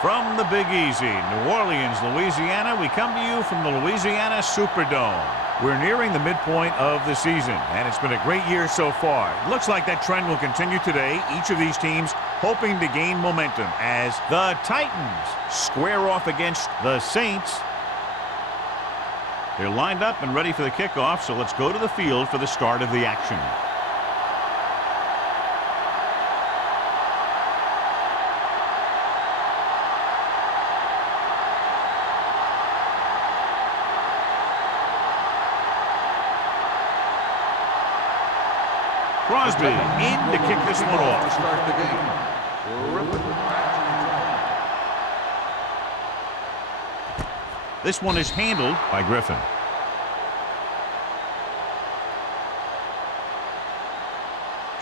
From the Big Easy, New Orleans, Louisiana, we come to you from the Louisiana Superdome. We're nearing the midpoint of the season, and it's been a great year so far. It looks like that trend will continue today. Each of these teams hoping to gain momentum as the Titans square off against the Saints. They're lined up and ready for the kickoff, so let's go to the field for the start of the action. Crosby in to kick this one off. To start the game. This one is handled by Griffin.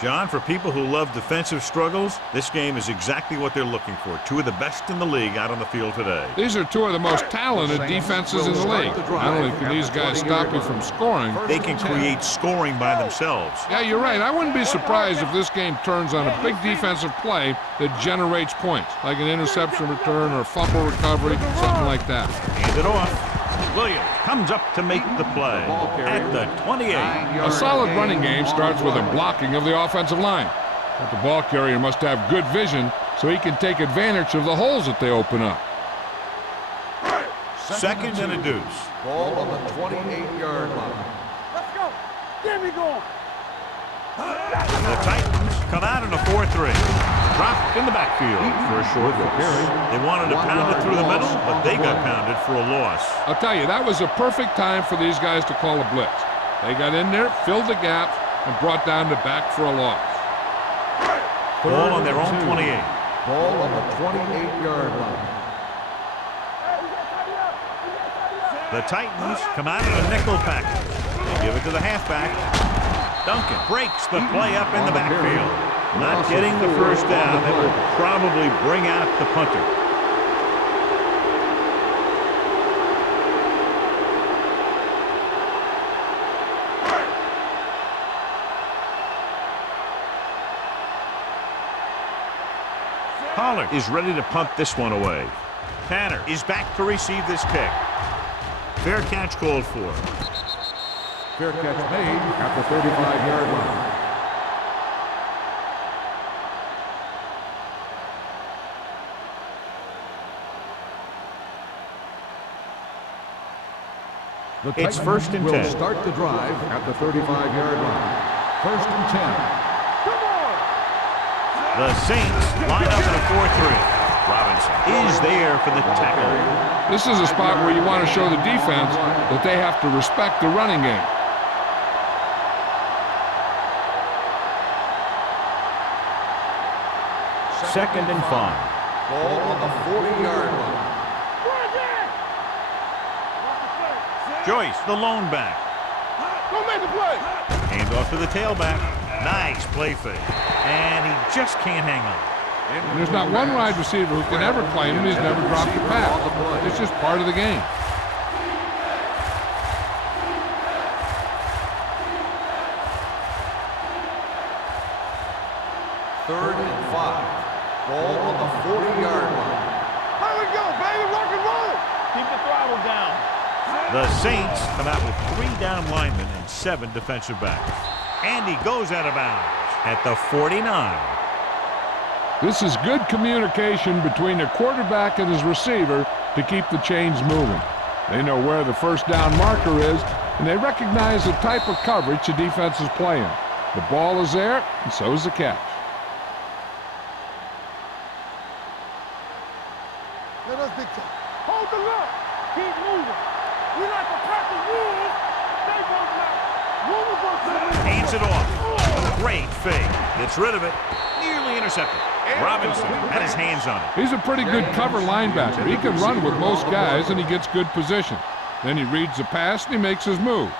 John, for people who love defensive struggles, this game is exactly what they're looking for. Two of the best in the league out on the field today. These are two of the most talented defenses in the league. Not only can these guys stop you from scoring, they can create scoring by themselves. Yeah, you're right. I wouldn't be surprised if this game turns on a big defensive play that generates points, like an interception return or a fumble recovery, something like that. Hand it off. Williams comes up to make the play at the 28. A solid running game starts with a blocking of the offensive line. But the ball carrier must have good vision so he can take advantage of the holes that they open up. Second and a deuce. Ball on the 28-yard line. Let's go. Get me going. The Titans come out in a 4-3. Dropped in the backfield for a short carry. They wanted to pound it through the middle, but they got pounded for a loss. I'll tell you, that was a perfect time for these guys to call a blitz. They got in there, filled the gaps, and brought down the back for a loss. Ball on their own 28. Ball on the 28-yard line. The Titans come out in a nickel package. They give it to the halfback. Duncan breaks the play up in the backfield. Not getting the first down. That will probably bring out the punter. Pollard is ready to punt this one away. Tanner is back to receive this kick. Fair catch called for. Fair catch made at the 35-yard line. It's first and 10. Start the drive at the 35-yard line. First and 10. The Saints line up in a 4-3. Robinson is there for the tackle. This is a spot where you want to show the defense that they have to respect the running game. Second and 5. Ball on the 40-yard line. Joyce, the lone back. Go make the play. Hand off to the tailback. Nice play fake. And he just can't hang on. And there's not one wide receiver who can ever claim he's never dropped a pass. It's just part of the game. Third and 5. Ball on the 40-yard line. Here we go, baby. Rock and roll. Keep the throttle down. The Saints come out with 3 down linemen and 7 defensive backs. And he goes out of bounds at the 49. This is good communication between the quarterback and his receiver to keep the chains moving. They know where the first down marker is, and they recognize the type of coverage the defense is playing. The ball is there, and so is the catch. Let us dictate. Hold the look. Keep moving. We like to practice rules. They both like. Rules are Hands it off. Great fake. Gets rid of it. Nearly intercepted. Robinson had his hands on it. He's a pretty good cover linebacker. He can run with most guys, and he gets good position. Then he reads the pass, and he makes his move.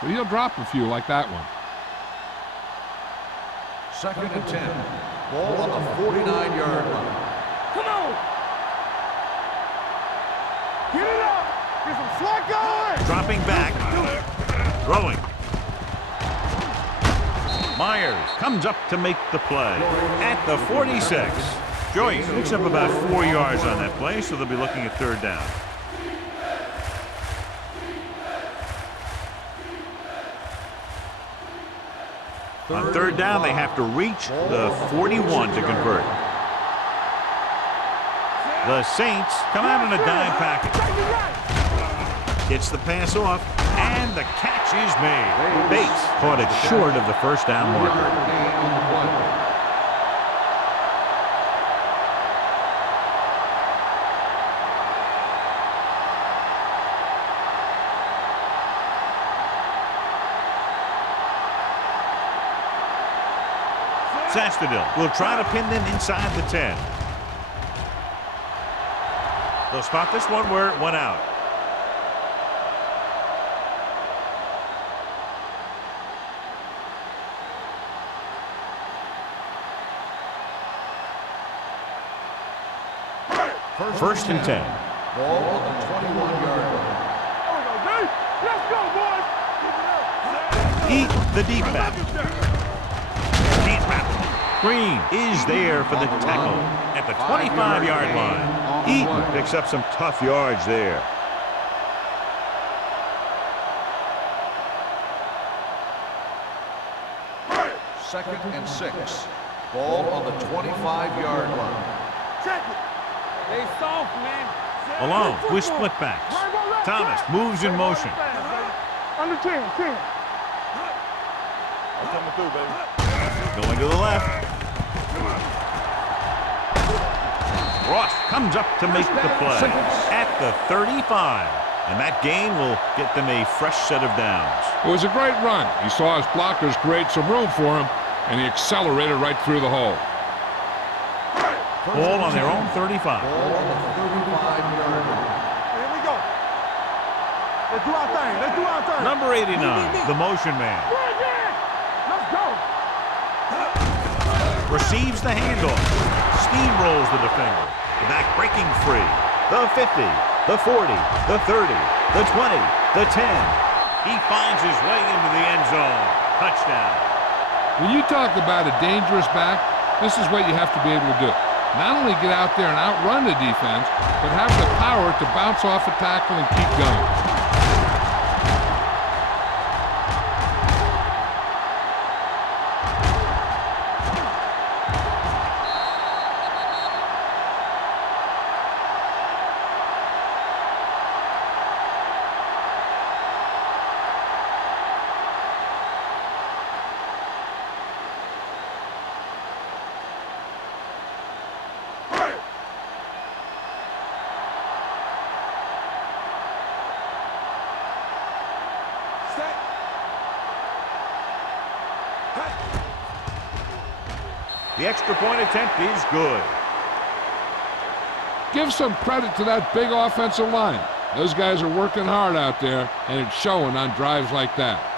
But he'll drop a few like that one. Second and 10. Ball on the 49-yard line. Come on. Get it up. Get some slack going. Dropping back. Throwing. Myers comes up to make the play at the 46. Joyce picks up about 4 yards on that play, so they'll be looking at third down. On third down, they have to reach the 41 to convert. The Saints come out in a dime package. Gets the pass off, and the catch is made. Bates caught it short of the first down marker. Sastadil will try to pin them inside the 10. They'll spot this one where it went out. First and 10. Ball on the 21-yard line. Let's go, boys. Eat the deep back. Can't wrap it. Green is there for the tackle at the 25-yard line. Eaton picks up some tough yards there. Second and 6. Ball on the 25-yard line. Check it. They soft, man. Malone with split backs. Thomas moves in motion. Under 10. I'm coming through, baby. Going to the left. Ross comes up to make the play at the 35. And that gain will get them a fresh set of downs. It was a great run. He saw his blockers create some room for him, and he accelerated right through the hole. Ball on their own 35. Ball on the 35-yard line. Here we go. Let's do our thing. Number 89, the motion man. Let's go. Receives the handoff. Steamrolls the defender. The back breaking free. The 50, the 40, the 30, the 20, the 10. He finds his way into the end zone. Touchdown. When you talk about a dangerous back, this is what you have to be able to do. Not only get out there and outrun the defense, but have the power to bounce off a tackle and keep going. The extra point attempt is good. Give some credit to that big offensive line. Those guys are working hard out there, and it's showing on drives like that.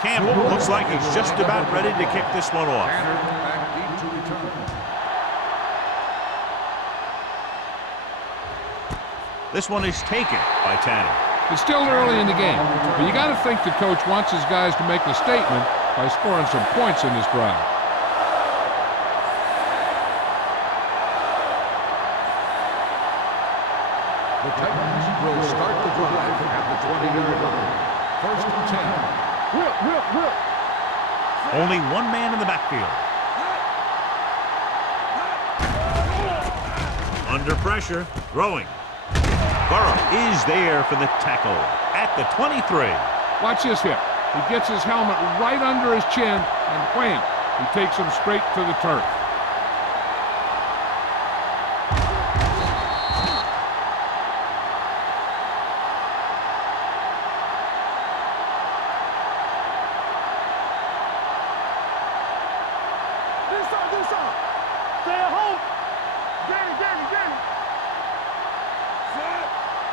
Campbell looks like he's just about ready to kick this one off. Back deep to return. This one is taken by Tanner. It's still early in the game, but you got to think the coach wants his guys to make a statement by scoring some points in this drive. The Titans will start the drive at the 20-yard line. First and 10. Whip. Only one man in the backfield. Under pressure, throwing. Burrow is there for the tackle at the 23. Watch this hit. He gets his helmet right under his chin, and wham, he takes him straight to the turf.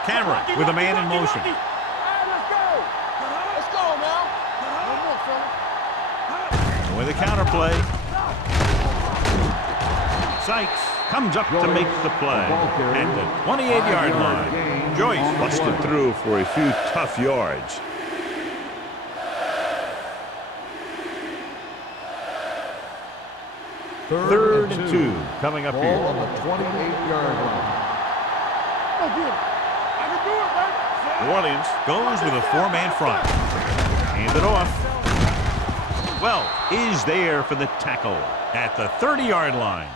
Cameron with a man in motion. Let's go now. with a counter play. Sykes comes up to make the play at the 28-yard line. Joyce busted through for a few tough yards. Third and 2 coming up here. Ball on the 28-yard line. New Orleans goes with a 4-man front. Hand it off. Well, is there for the tackle at the 30-yard line.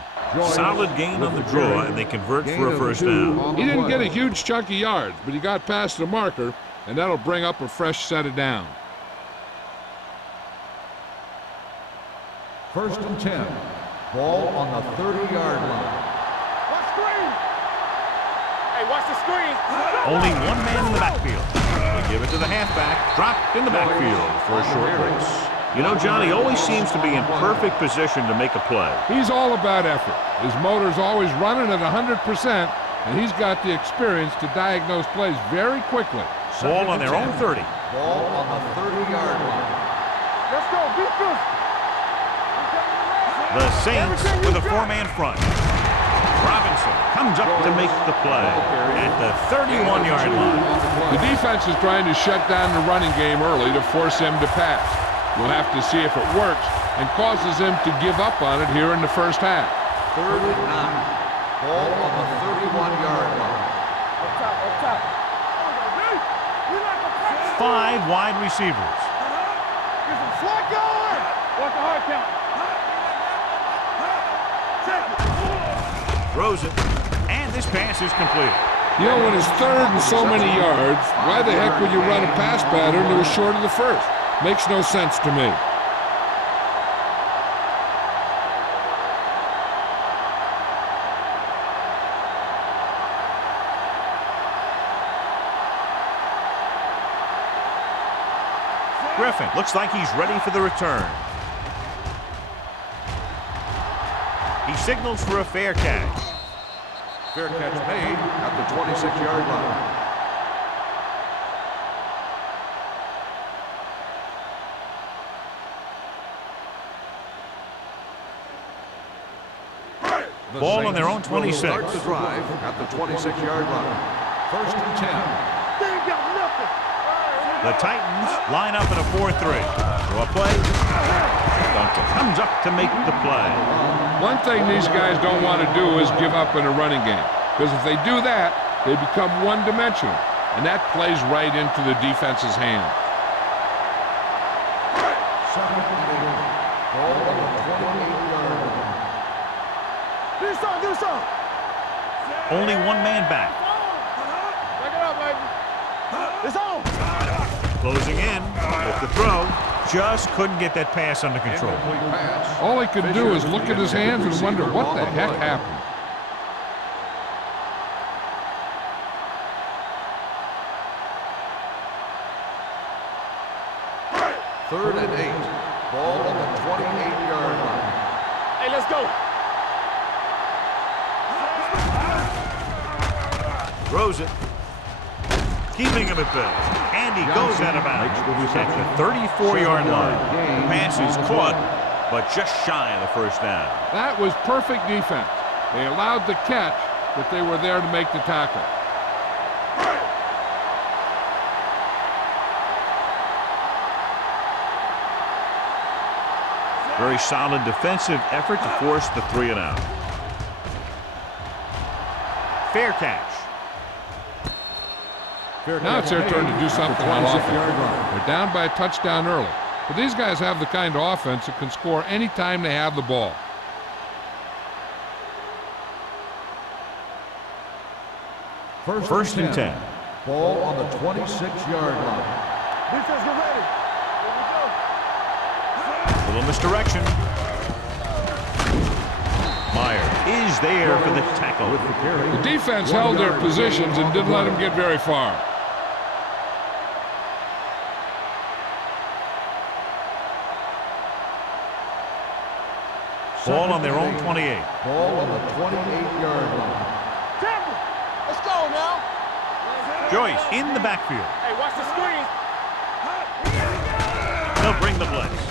Solid gain on the draw, and they convert for a first down. He didn't get a huge chunk of yards, but he got past the marker, and that'll bring up a fresh set of downs. First and 10. Ball on the 30-yard line. Watch screen. Hey, watch the screen. Only one man in the backfield. They give it to the halfback. Dropped in the backfield for a short race. You know, John, he always seems to be in perfect position to make a play. He's all about effort. His motor's always running at 100%, and he's got the experience to diagnose plays very quickly. Ball on their own 30. Ball on the 30-yard line. Let's go. Beat this. The Saints with a 4-man front. Robinson comes up to make the play at the 31-yard line. The defense is trying to shut down the running game early to force him to pass. We'll have to see if it works and causes him to give up on it here in the first half. Third and 9. Ball on the 31-yard line. Up top, up top. We like a pass. 5 wide receivers. Get some slack going. Watch the hard count. Throws it, and this pass is completed. You know, when it's third and so many yards, why the heck would you run a pass pattern that was short of the first? Makes no sense to me. Griffin looks like he's ready for the return. He signals for a fair catch. Fair catch made at the 26-yard line. Ball on their own 26. Start the drive at the 26-yard line. First and 10. They ain't got nothing. The Titans line up in a 4-3. Throw a play. Duncan comes up to make the play. One thing these guys don't want to do is give up in a running game, because if they do that, they become one-dimensional, and that plays right into the defense's hand. Second and 8. Ball on the 28-yard line. Do something. Only one man back. Back it up, baby. It's on. Closing in with the throw. Just couldn't get that pass under control. Incomplete pass. All he could do is look at his hands and wonder what the heck happened. Third and 8. Ball on the 28-yard line. Hey, let's go. Throws it. Keeping him at bay. And he goes out of bounds at the 34-yard line. Pass is caught, but just shy of the first down. That was perfect defense. They allowed the catch, but they were there to make the tackle. Very solid defensive effort to force the 3-and-out. Fair catch. Now it's their turn to do something on offense. They're down by a touchdown early. But these guys have the kind of offense that can score any time they have the ball. First and 10. Ball on the 26-yard line. Defense, get ready. Here we go. Little misdirection. Meyer is there for the tackle. The defense held their positions and didn't let them get very far. Ball on their own 28. Ball on the 28-yard line. Temple. Let's go now. Joyce in the backfield. Hey, watch the screen. They'll bring the blitz.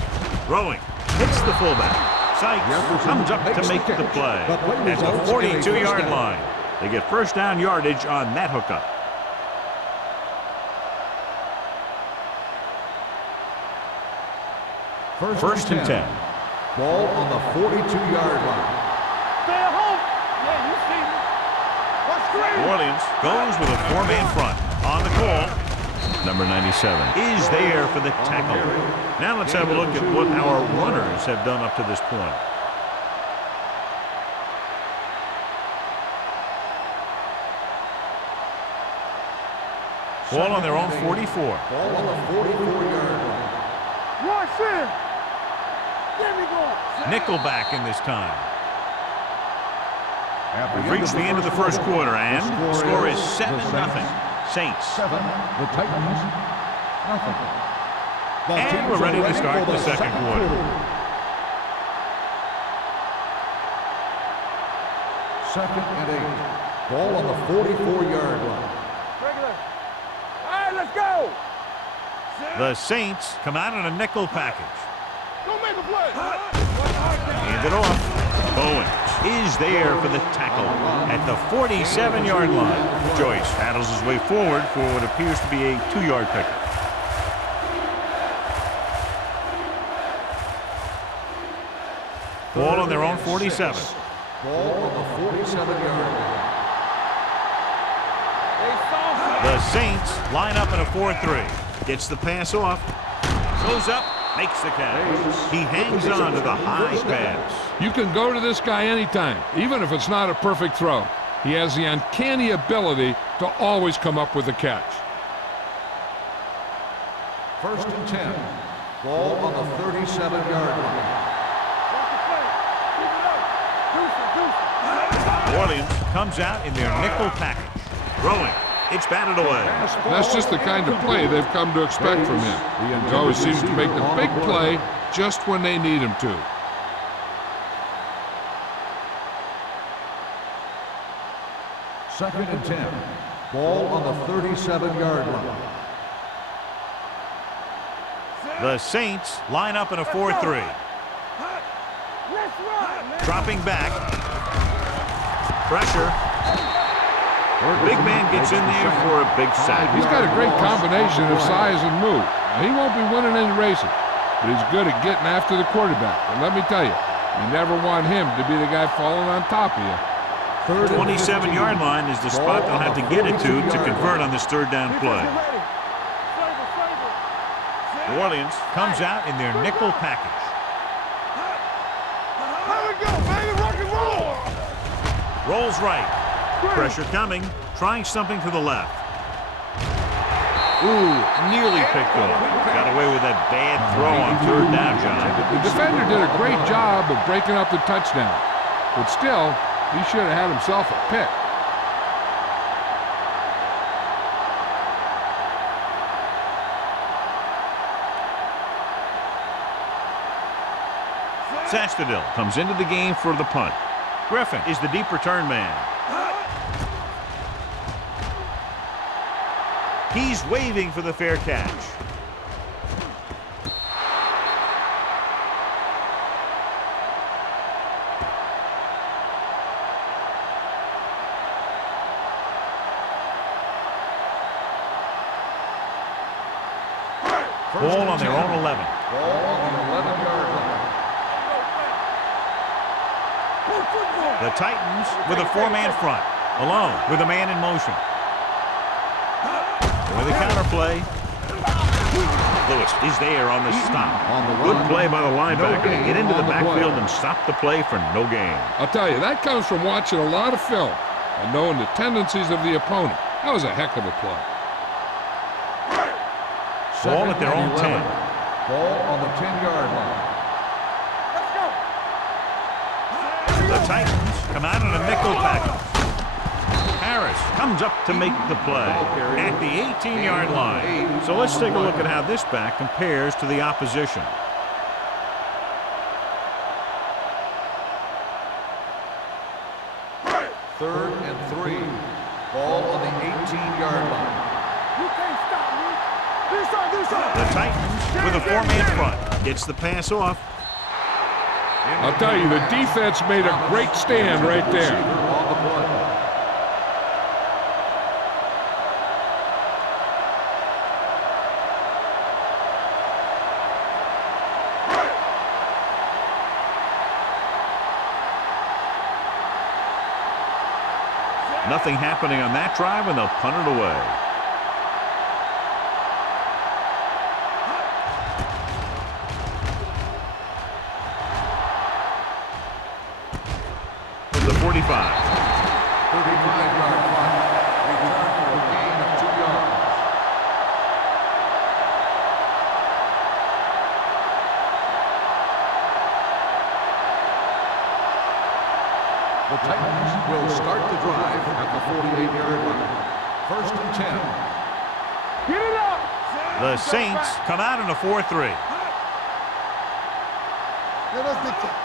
Throwing. Hits the fullback. Sykes comes up to make the play at the 42-yard line. They get first down yardage on that hookup. First and 10. Ball on the 42-yard line. Stay at home. Yeah, you see me. What's great? New Orleans goes with a four-man front. On the call, number 97 is there for the tackle. Now let's have a look at what our runners have done up to this point. Ball on their own 44. Ball on the 44-yard line. Rush in. There we go. Nickelback in this time. At We've reached the end of the first quarter, and the score is 7-0. Saints. 7, the Titans, nothing. And we're ready to start the second quarter. Second and 8. Ball on the 44-yard line. Regular. All right, let's go. The Saints come out in a nickel package. Don't make a play. Hand it off. Bowens is there for the tackle at the 47-yard line. Joyce paddles his way forward for what appears to be a 2-yard pickup. Ball on their own 47. Ball on the 47-yard line. The Saints line up in a 4-3. Gets the pass off. Goes up. Makes the catch. He hangs on to the high pass. You can go to this guy anytime, even if it's not a perfect throw. He has the uncanny ability to always come up with a catch. First and 10. Ball on the 37-yard line. New Orleans comes out in their nickel package. Throwing. It's batted away. That's just the kind of play they've come to expect from him. He always seems to make the big play just when they need him to. Second and 10. Ball on the 37-yard line. The Saints line up in a 4-3. Dropping back. Pressure. Big man gets in there for a big sack. He's got a great combination of size and move. Now, he won't be winning any races, but he's good at getting after the quarterback. And let me tell you, you never want him to be the guy falling on top of you. 27-yard line is the spot they'll have to get it to convert on this third down play. New Orleans comes out in their nickel package. Here we go, baby. Rock and roll. Rolls right. Pressure coming. Trying something to the left. Ooh, nearly picked off. Got away with that bad throw on third down, John. The defender did a great job of breaking up the touchdown, but still, he should have had himself a pick. Sastadil comes into the game for the punt. Griffin is the deep return man. He's waving for the fair catch. Ball on their own 11. Ball on the 11-yard line. The Titans with a four-man front, alone with a man in motion. With a counter play. Lewis is there on the stop. Good play by the linebacker to get into the backfield and stop the play for no gain. I'll tell you, that comes from watching a lot of film and knowing the tendencies of the opponent. That was a heck of a play. Ball at their own 10. Ball on the 10-yard line. The Titans come out in a nickel package. Harris comes up to make the play at the 18-yard line. So let's take a look at how this back compares to the opposition. Third and 3. Ball on the 18-yard line. You can't stop me. This side. The Titans with a four-man front. Gets the pass off. I'll tell you, the defense made a great stand right there. On the play. Nothing happening on that drive, and they'll punt it away. From the 45. 35-yard punt. Return for a gain of 2 yards. The Titans will start the drive at the 48-yard line. First and 10. Get it up. The Saints come out in a 4-3. Let us dictate.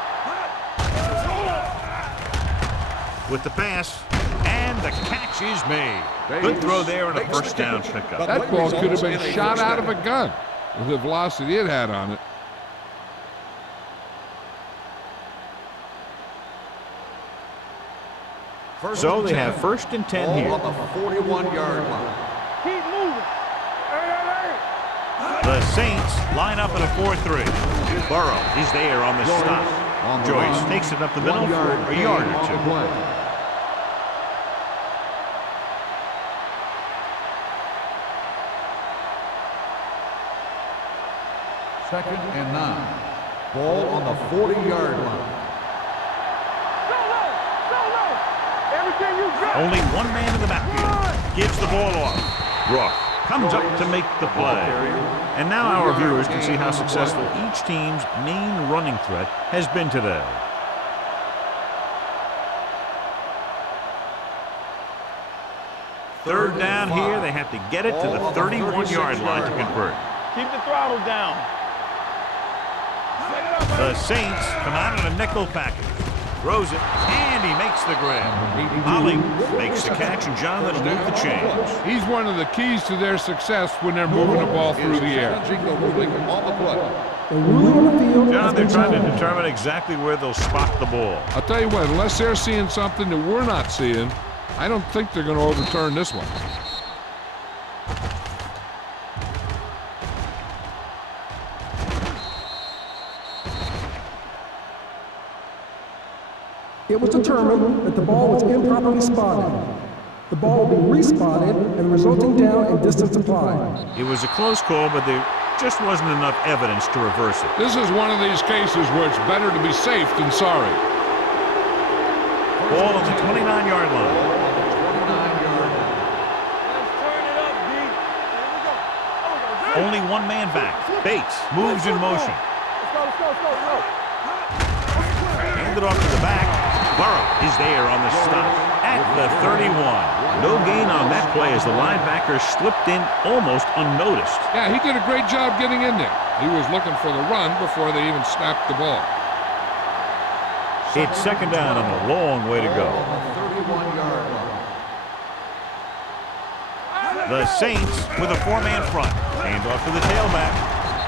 With the pass, and the catch is made. Good throw there and a first down pickup. That ball could have been shot out of a gun with the velocity it had on it. So they have first and 10 here. On the 41-yard line. Keep moving. Hey. The Saints line up in a 4-3. Burrow is there on the stop. Joyce takes it up the middle for a yard or two. Second and 9. Ball on the 40-yard line. Everything you got. Only one man in the backfield. Gives the ball off. Rook comes up to make the play. And now our viewers can see how successful each team's main running threat has been today. Third down here. They have to get it to the 31-yard line to convert. Keep the throttle down. The Saints come out in a nickel package. Throws it, and he makes the grab. Holly makes the catch, and John, that'll move the chains. He's one of the keys to their success when they're moving the ball through the air. John, they're trying to determine exactly where they'll spot the ball. I'll tell you what, unless they're seeing something that we're not seeing, I don't think they're going to overturn this one. It was determined that the ball was improperly spotted. The ball will be respotted and the resulting down and distance applied. It was a close call, but there just wasn't enough evidence to reverse it. This is one of these cases where it's better to be safe than sorry. Ball on the 29-yard line. Only one man back. Bates moves in motion. Let's go. Handed off to the back. Burrow is there on the stop at the 31. No gain on that play as the linebacker slipped in almost unnoticed. Yeah, he did a great job getting in there. He was looking for the run before they even snapped the ball. It's second down and a long way to go. The Saints with a four-man front. Hand off to the tailback.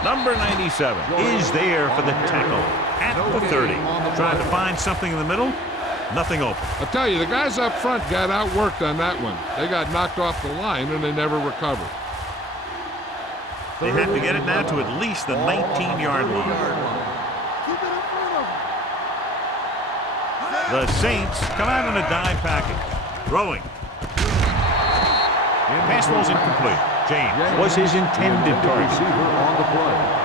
Number 97 is there for the tackle at the 30. Trying to find something in the middle. Nothing open. I'll tell you, the guys up front got outworked on that one. They got knocked off the line and they never recovered. They have to get it now to at least the 19-yard line. Keep it in front of him. The Saints come out in a dime package. Throwing. Pass ball's incomplete. James was his intended target. On the play.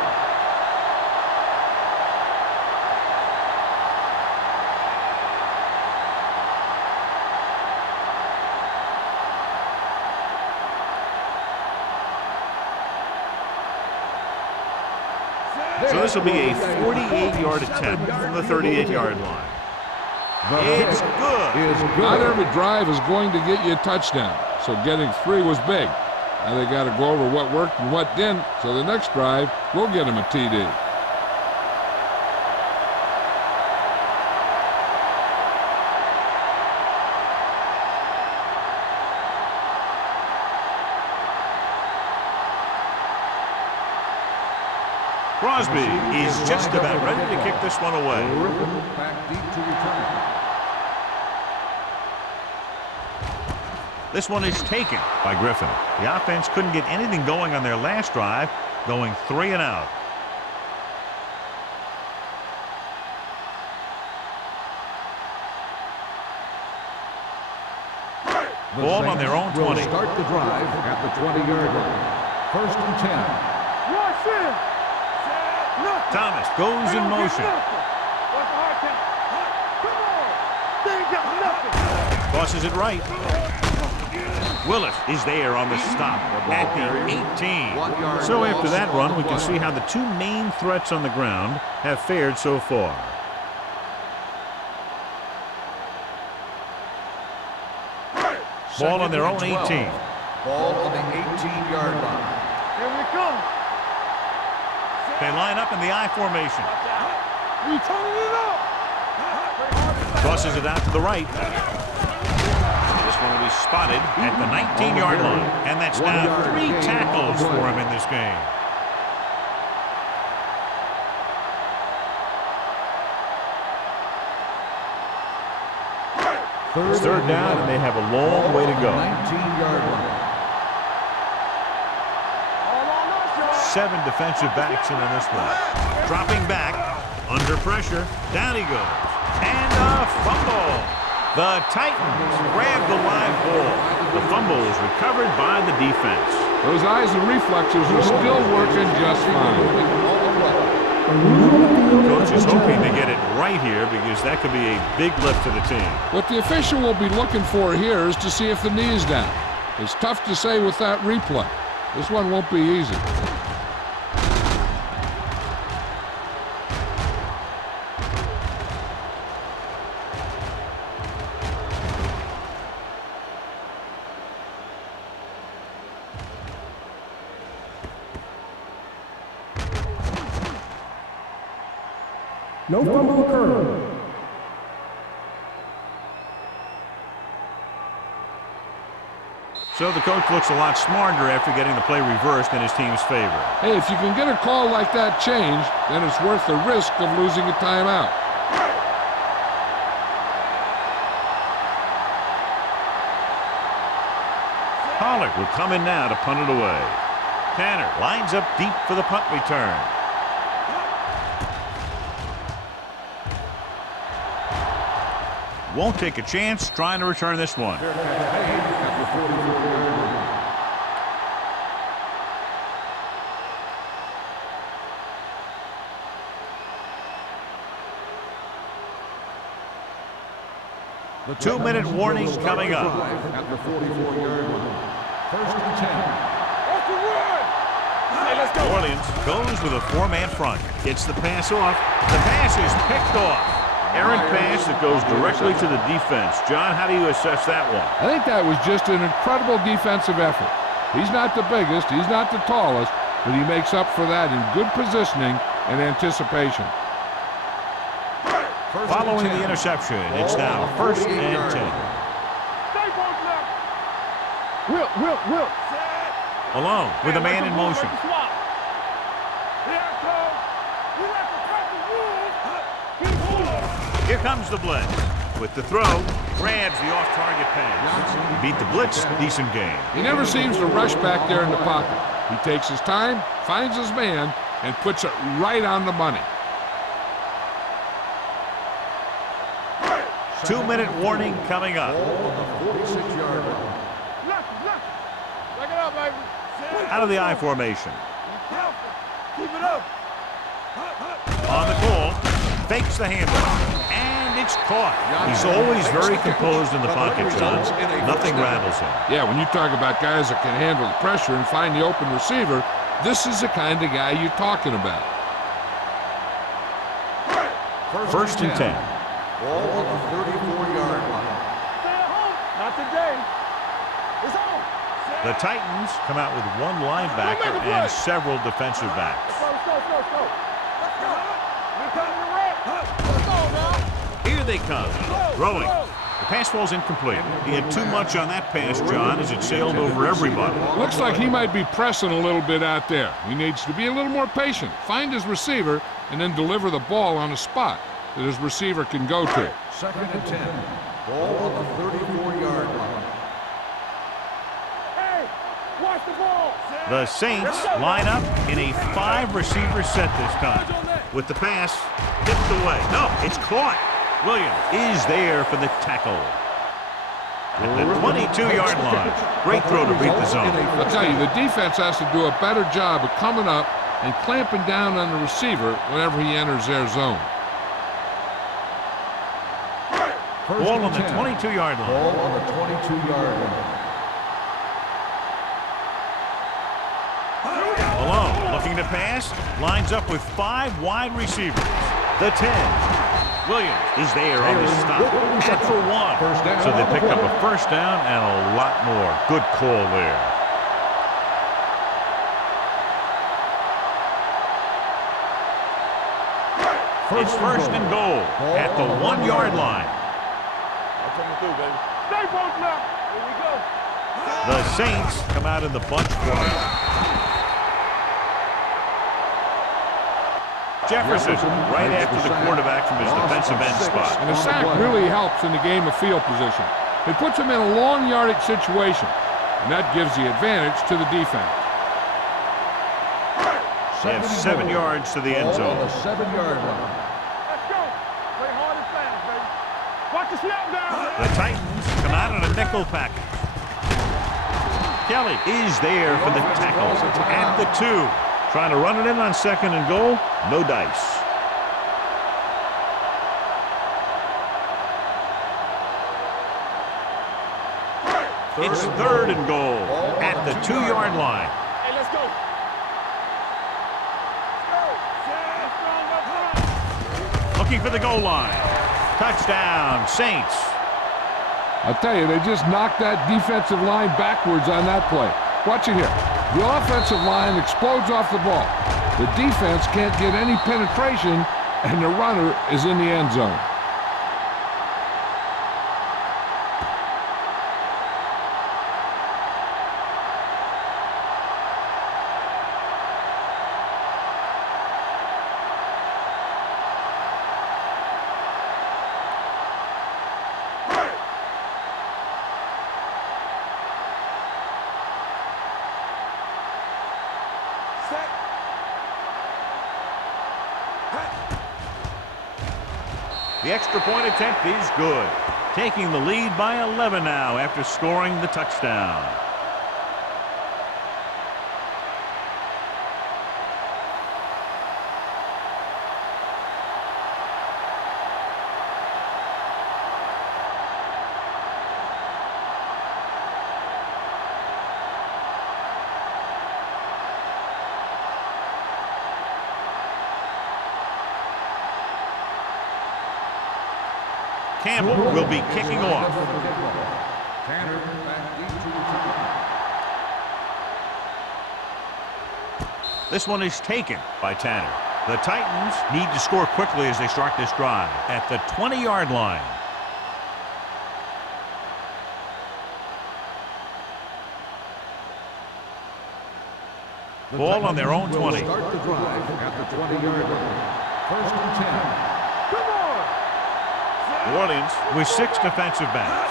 So this will be a 48-yard attempt from the 38-yard line. It's good. Not every drive is going to get you a touchdown, so getting 3 was big. Now they got to go over what worked and what didn't, so the next drive, we'll get them a TD. Crosby is just about ready to kick this one away. Back deep to return. This one is taken by Griffin. The offense couldn't get anything going on their last drive, going 3 and out. Ball on their own 20. Will start the drive at the 20-yard line. 1st and 10. Rush in. Thomas goes in motion. What's the hard count? Come on. They ain't got nothing. Tosses it right. Willis is there on the stop at the 18. So after that run, we can see how the two main threats on the ground have fared so far. Ball on their own 18. Ball on the 18-yard line. Here we come. They line up in the I formation. We turning it up. Tosses it out to the right. This one will be spotted at the 19-yard line. And that's now 3 tackles for him in this game. It's 3rd down, and they have a long way to go. 19-yard line. 7 defensive backs in on this one. Dropping back, under pressure, down he goes. And a fumble. The Titans grab the live ball. The fumble is recovered by the defense. Those eyes and reflexes are still working just fine. Coach is hoping to get it right here because that could be a big lift to the team. What the official will be looking for here is to see if the knee is down. It's tough to say with that replay. This one won't be easy. No fumble occurred. So the coach looks a lot smarter after getting the play reversed in his team's favor. Hey, if you can get a call like that changed, then it's worth the risk of losing a timeout. Pollard will come in now to punt it away. Tanner lines up deep for the punt return. Won't take a chance trying to return this one. The 2-minute warning coming up. At the 44-yard line. 1st and 10. What's the word? Hey, let's go. New Orleans goes with a 4-man front. Gets the pass off. The pass is picked off. Errant pass that goes directly to the defense. John, how do you assess that one? I think that was just an incredible defensive effort. He's not the biggest, he's not the tallest, but he makes up for that in good positioning and anticipation. Following the interception, it's now 1st and 10. Stay both left. Will. Alone with a man in motion. Here I come. We like to practice rules. Here comes the blitz. With the throw, grabs the off-target pass. Beat the blitz, decent game. He never seems to rush back there in the pocket. He takes his time, finds his man, and puts it right on the money. 2-minute warning coming up. 46-yard line. Look it up, baby. Out of the I formation. Keep it up. On the call, fakes the handoff. And it's caught. He's always very composed in the pocket, John. Nothing rattles him. Yeah, when you talk about guys that can handle the pressure and find the open receiver, this is the kind of guy you're talking about. 1st and 10. Ball on the 34-yard line. Stay at home. Not today. It's home. The Titans come out with 1 linebacker and several defensive backs. Let's go. Let's go. We're coming to wreck. Let's go now. Here they come. Throwing. The pass falls incomplete. He had too much on that pass, John, as it sailed over everybody. Looks like he might be pressing a little bit out there. He needs to be a little more patient, find his receiver, and then deliver the ball on a spot that his receiver can go to. 2nd and 10. Ball on the 34-yard line. Hey, watch the ball. The Saints line up in a 5-receiver set this time. With the pass, tipped away. No, it's caught. Williams is there for the tackle. At the 22-yard line. Great throw to beat the zone. I'll tell you, the defense has to do a better job of coming up and clamping down on the receiver whenever he enters their zone. Ball on the 22-yard line. Ball on the 22-yard line. Malone looking to pass. Lines up with 5 wide receivers. The 10. Williams is there on the stop. And for 1. So they picked up a first down and a lot more. Good call there. It's 1st and goal at the 1-yard line. Stay both now. Here we go. The Saints come out in the bunch format. Jefferson right after the quarterback from his defensive end spot. And a sack really helps in the game of field position. It puts him in a long yardage situation, and that gives the advantage to the defense. They have 7 yards to the end zone. Ball on the 7-yard line. Let's go. Play hard and fast, baby. Watch the snap down. The Titans come out in a nickel package. Kelly is there for the tackle at the 2. Trying to run it in on 2nd and goal. No dice. It's 3rd and goal at the 2-yard line. Hey, let's go. Looking for the goal line. Touchdown, Saints. I'll tell you, they just knocked that defensive line backwards on that play. Watch it here. The offensive line explodes off the ball. The defense can't get any penetration, and the runner is in the end zone. The extra point attempt is good. Taking the lead by 11 now after scoring the touchdown. Campbell will be kicking off. Tanner back deep to return. This one is taken by Tanner. The Titans need to score quickly as they start this drive at the 20-yard line. Ball on their own 20. Start the drive at the 20-yard line. 1st and 10. New Orleans with 6 defensive backs.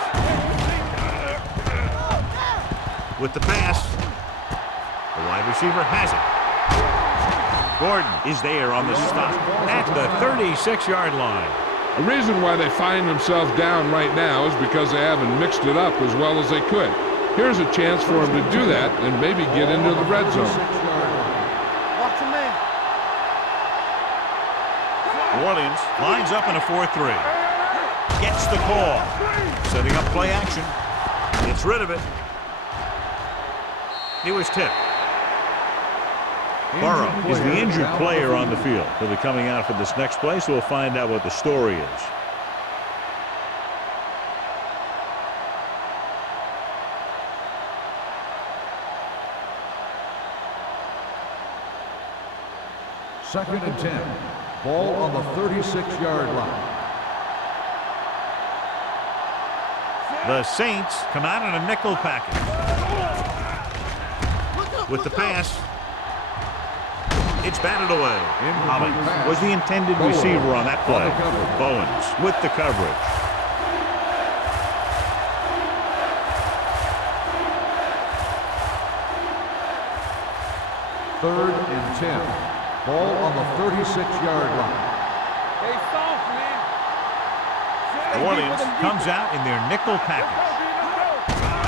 With the pass, the wide receiver has it. Gordon is there on the stop at the 36-yard line. The reason why they find themselves down right now is because they haven't mixed it up as well as they could. Here's a chance for them to do that and maybe get into the red zone. Watch the man. New Orleans lines up in a 4-3. Gets the call. Setting up play action. Gets rid of it. He was tipped. Burrow is the injured player on the field. He'll be coming out for this next play, so we'll find out what the story is. Second and 10. Ball on the 36-yard line. The Saints come out in a nickel package. With the pass. It's batted away. Holly was the intended receiver on that play. Bowens with the coverage. Third and 10. Ball on the 36-yard line. Hey, soft, man. New Orleans comes out in their nickel package.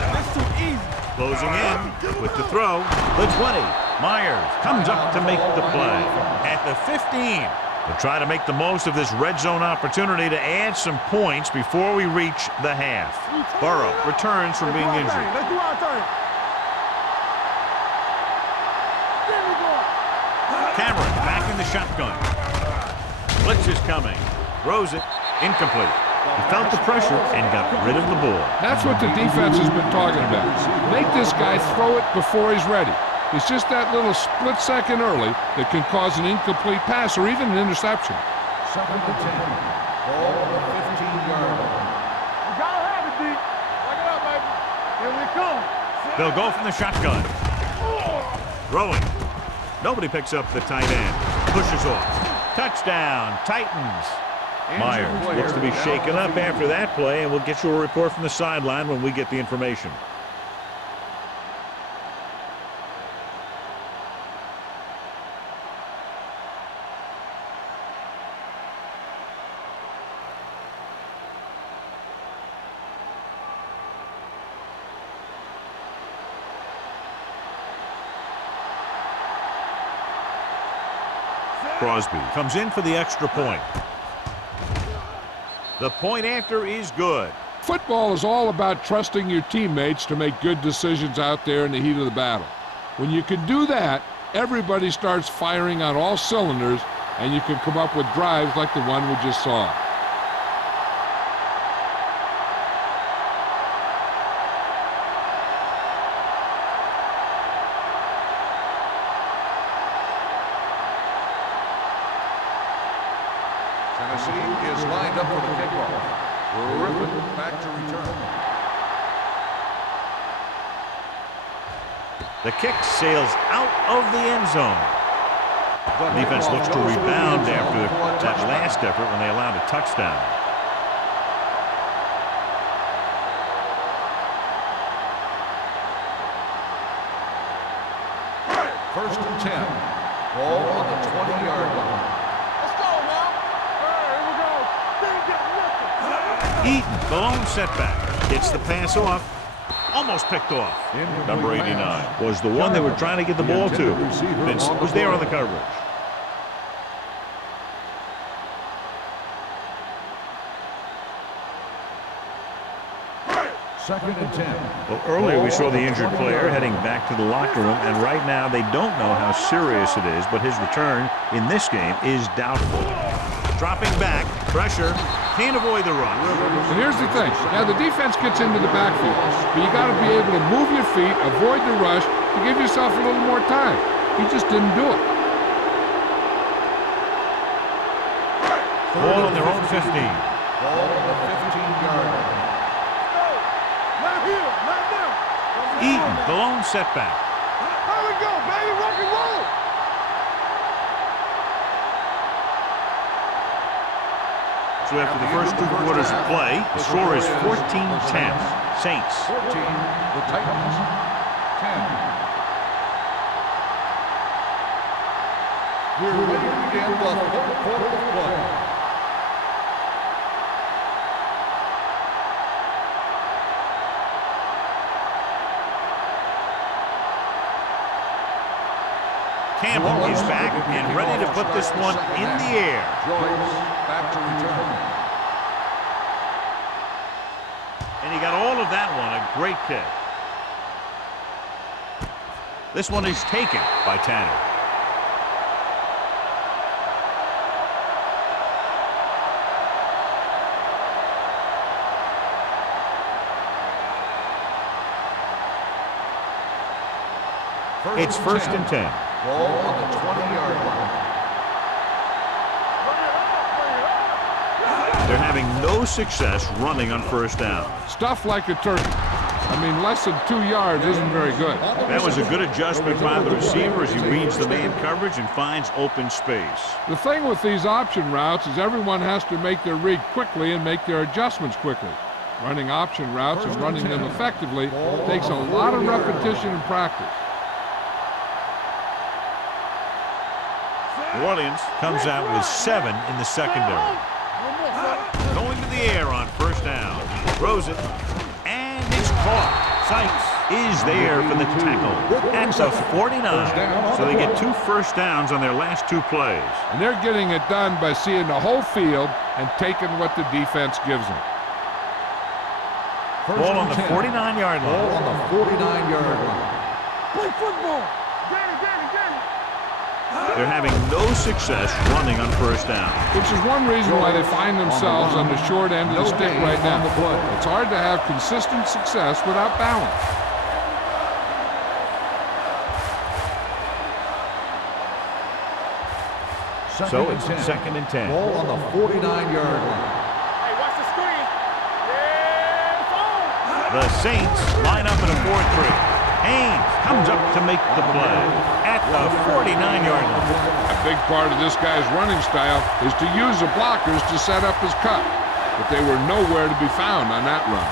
That's too easy. Closing in with the throw. The 20. Myers comes up to make the play. At the 15. They'll try to make the most of this red zone opportunity to add some points before we reach the half. Burrow returns from being injured. Let's do our thing. Cameron back in the shotgun. Blitz is coming. Throws it. Incomplete. He felt the pressure and got rid of the ball. That's what the defense has been talking about. Make this guy throw it before he's ready. It's just that little split second early that can cause an incomplete pass or even an interception. Second and 10. Ball on the 15-yard line. You gotta have it, D. Lock it up, baby. Here we come. They'll go from the shotgun. Throwing. Nobody picks up the tight end. Pushes off. Touchdown, Titans. Myers looks to be shaken up after that play, and we'll get you a report from the sideline when we get the information. Crosby comes in for the extra point. The point after is good. Football is all about trusting your teammates to make good decisions out there in the heat of the battle. When you can do that, everybody starts firing on all cylinders, and you can come up with drives like the one we just saw. Tennessee is lined up for the kickoff. Griffin back to return. The kick sails out of the end zone. Defense looks to rebound after that last effort when they allowed a touchdown. First and 10. Ball on the 20-yard line. Let's go, man. Here we go. Eaton, the lone setback. Gets the pass off. Almost picked off. Number 89 was the one they were trying to get the ball to. Vince was there on the coverage. Second and 10. Well, earlier we saw the injured player heading back to the locker room, and right now they don't know how serious it is, but his return in this game is doubtful. Dropping back, pressure, can't avoid the run. And here's the thing. Now, the defense gets into the backfield, but you got to be able to move your feet, avoid the rush, to give yourself a little more time. He just didn't do it. Ball on their own 15. Ball on the 15-yard line. Eaton, the lone setback. Here we go, baby. Rock and roll. So after the first 2 quarters of play, the score is 14-10. Saints. 14, the Titans, 10. We're ready to begin the fourth quarter of play. Campbell is back and ready to put this one in the air. Joyce back to return. And he got all of that one, a great kick. This one is taken by Tanner. It's first and 10. Ball on the 20-yard line. They're having no success running on first down. Stuff like a turkey. I mean, less than 2 yards isn't very good. That was a good adjustment by the receiver as he reads the man coverage and finds open space. The thing with these option routes is everyone has to make their read quickly and make their adjustments quickly. Running option routes and running them effectively takes a lot of repetition and practice. New Orleans comes out with 7 in the secondary. Going to the air on first down. Throws it. And it's caught. Sykes is there for the tackle at the 49. So they get 2 first downs on their last 2 plays. And they're getting it done by seeing the whole field and taking what the defense gives them. Ball on the 49-yard line. Ball on the 49-yard line. Play football. Get it. They're having no success running on first down. Which is one reason why they find themselves on the short end of the stick right now. It's hard to have consistent success without balance. So it's 2nd and 10. Ball on the 49-yard line. Hey, watch the screen. Yeah, it's on. The Saints line up in a 4-3. Haynes comes up to make the play at the 49-yard line. A big part of this guy's running style is to use the blockers to set up his cut. But they were nowhere to be found on that run.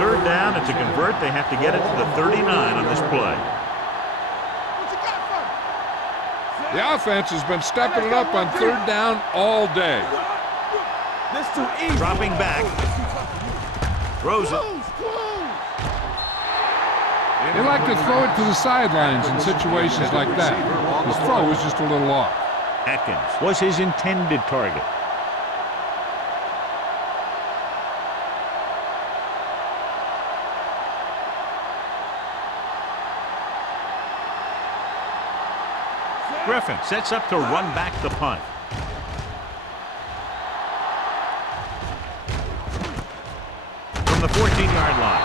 3rd down, and to convert, they have to get it to the 39 on this play. What you got for me? The offense has been stepping it up on 3rd down all day. This too easy. Dropping back. Throws it. They like to throw it to the sidelines in situations like that. His throw is just a little off. Atkins was his intended target. Griffin sets up to run back the punt. From the 14-yard line.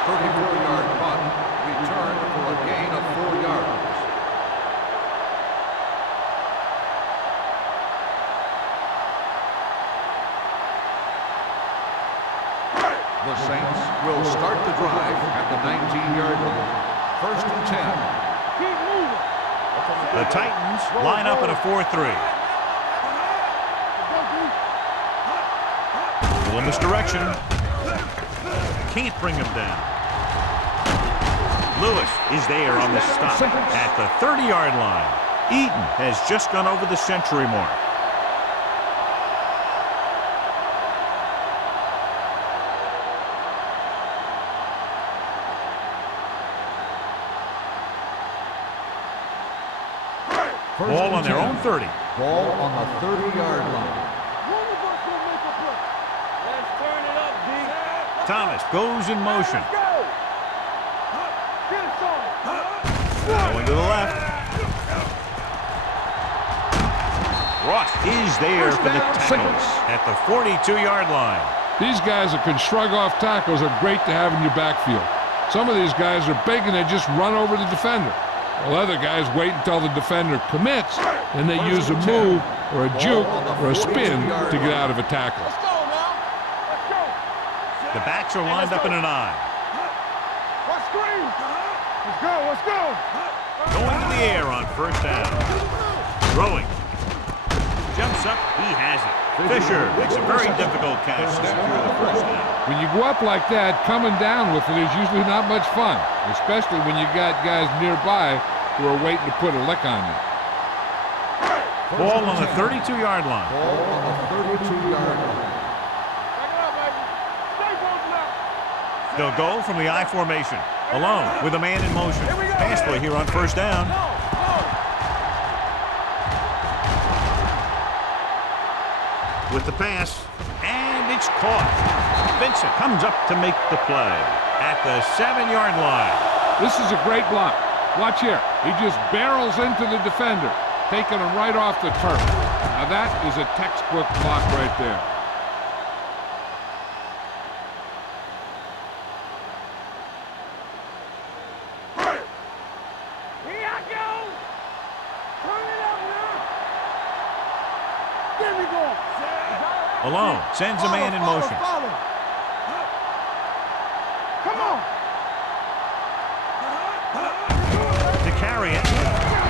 34-yard punt, return for a gain of 4 yards. The Saints will start the drive at the 19-yard line. 1st and 10. Keep moving. The Titans line up in a 4-3. Little misdirection. Can't bring him down. Lewis is there on the stop at the 30-yard line. Eaton has just gone over the century mark. Ball on their own 30. Ball on the 30-yard line. One of us will make a play. Let's turn it up, D. Thomas goes in motion. Let's go. Get it, son. Going to the left. Ross is there for the tackle at the 42-yard line. These guys that can shrug off tackles are great to have in your backfield. Some of these guys are big and they just run over the defender. While other guys wait until the defender commits, and they use a move or a juke or a spin to get out of a tackle. Let's go now. Let's go. The backs are lined up in an I. Watch screen. Let's go. Let's go. Going to the air on first down. Throwing. Jumps up. He has it. Fisher makes a very difficult catch to secure the first down. When you go up like that, coming down with it is usually not much fun, especially when you got guys nearby who are waiting to put a lick on you. Ball on the 32-yard line. Ball on the 32-yard line. Back it up, baby. Stay posted up. They'll go from the I formation, alone with a man in motion. Pass play here on first down. With the pass, and it's caught. Vincent comes up to make the play at the 7-yard line. This is a great block. Watch here. He just barrels into the defender, taking him right off the turf. Now that is a textbook block right there. Here I go. Turn it up now. There we go. Alone. Sends a man in motion. Follow. Come on. To carry it.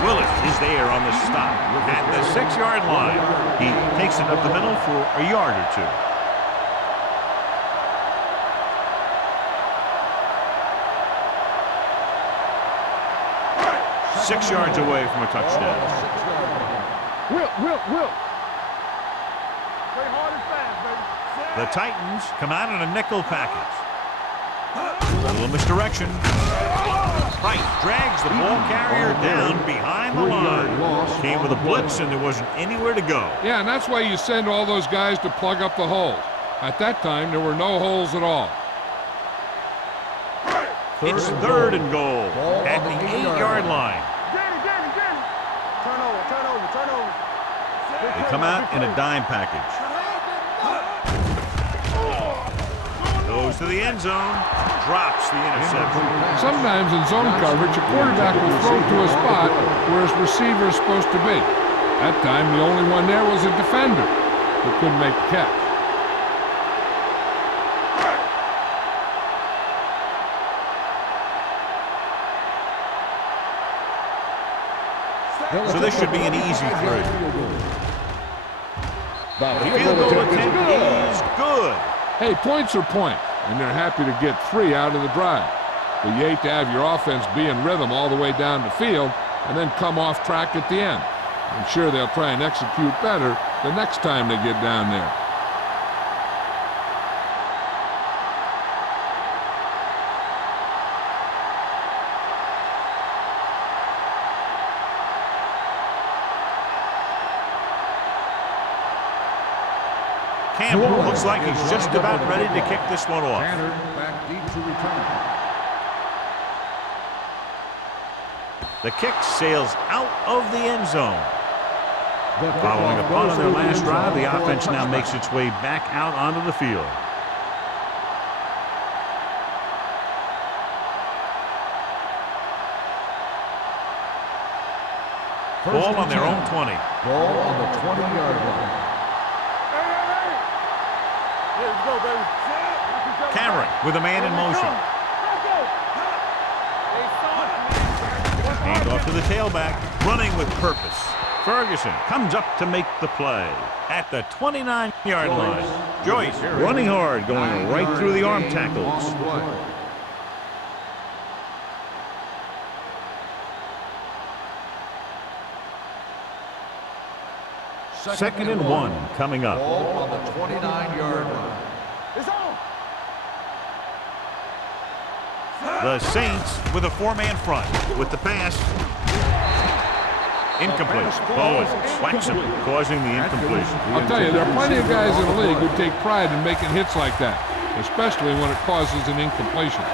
Willis is there on the stop at the 6-yard line. He takes it up the middle for a yard or two. Six yards away from a touchdown. Will. Play hard and fast, baby. The Titans come out in a nickel package. A little misdirection. Right, drags the ball carrier down behind the line. Came with a blitz and there wasn't anywhere to go. Yeah, and that's why you send all those guys to plug up the holes. At that time, there were no holes at all. It's third and goal at the 8-yard line. Danny. Turn over. They come out in a dime package. Goes to the end zone. Drops the interception. Sometimes in zone coverage, a quarterback will throw to a spot where his receiver is supposed to be. That time, the only one there was a defender who couldn't make the catch. So this should be an easy 3. The field goal attempt is good. Hey, points are points, and they're happy to get 3 out of the drive. But you hate to have your offense be in rhythm all the way down the field and then come off track at the end. I'm sure they'll try and execute better the next time they get down there. Campbell looks like he's just about ready to kick this one off. Tanner back deep to return. The kick sails out of the end zone. Following a punt on their last drive, the offense now makes its way back out onto the field. Ball on their own 20. Ball on the 20-yard line. Let's go, baby. Cameron with a man in motion. Hand off to the tailback, running with purpose. Ferguson comes up to make the play at the 29-yard line. Joyce running hard, going right through the arm tackles. Second and 1 coming up. Ball on the 29-yard line. It's on. The Saints with a 4-man front with the pass. Incomplete. Bowen swats him, causing the incompletion. I'll tell you, there are plenty of guys in the league who take pride in making hits like that, especially when it causes an incompletion.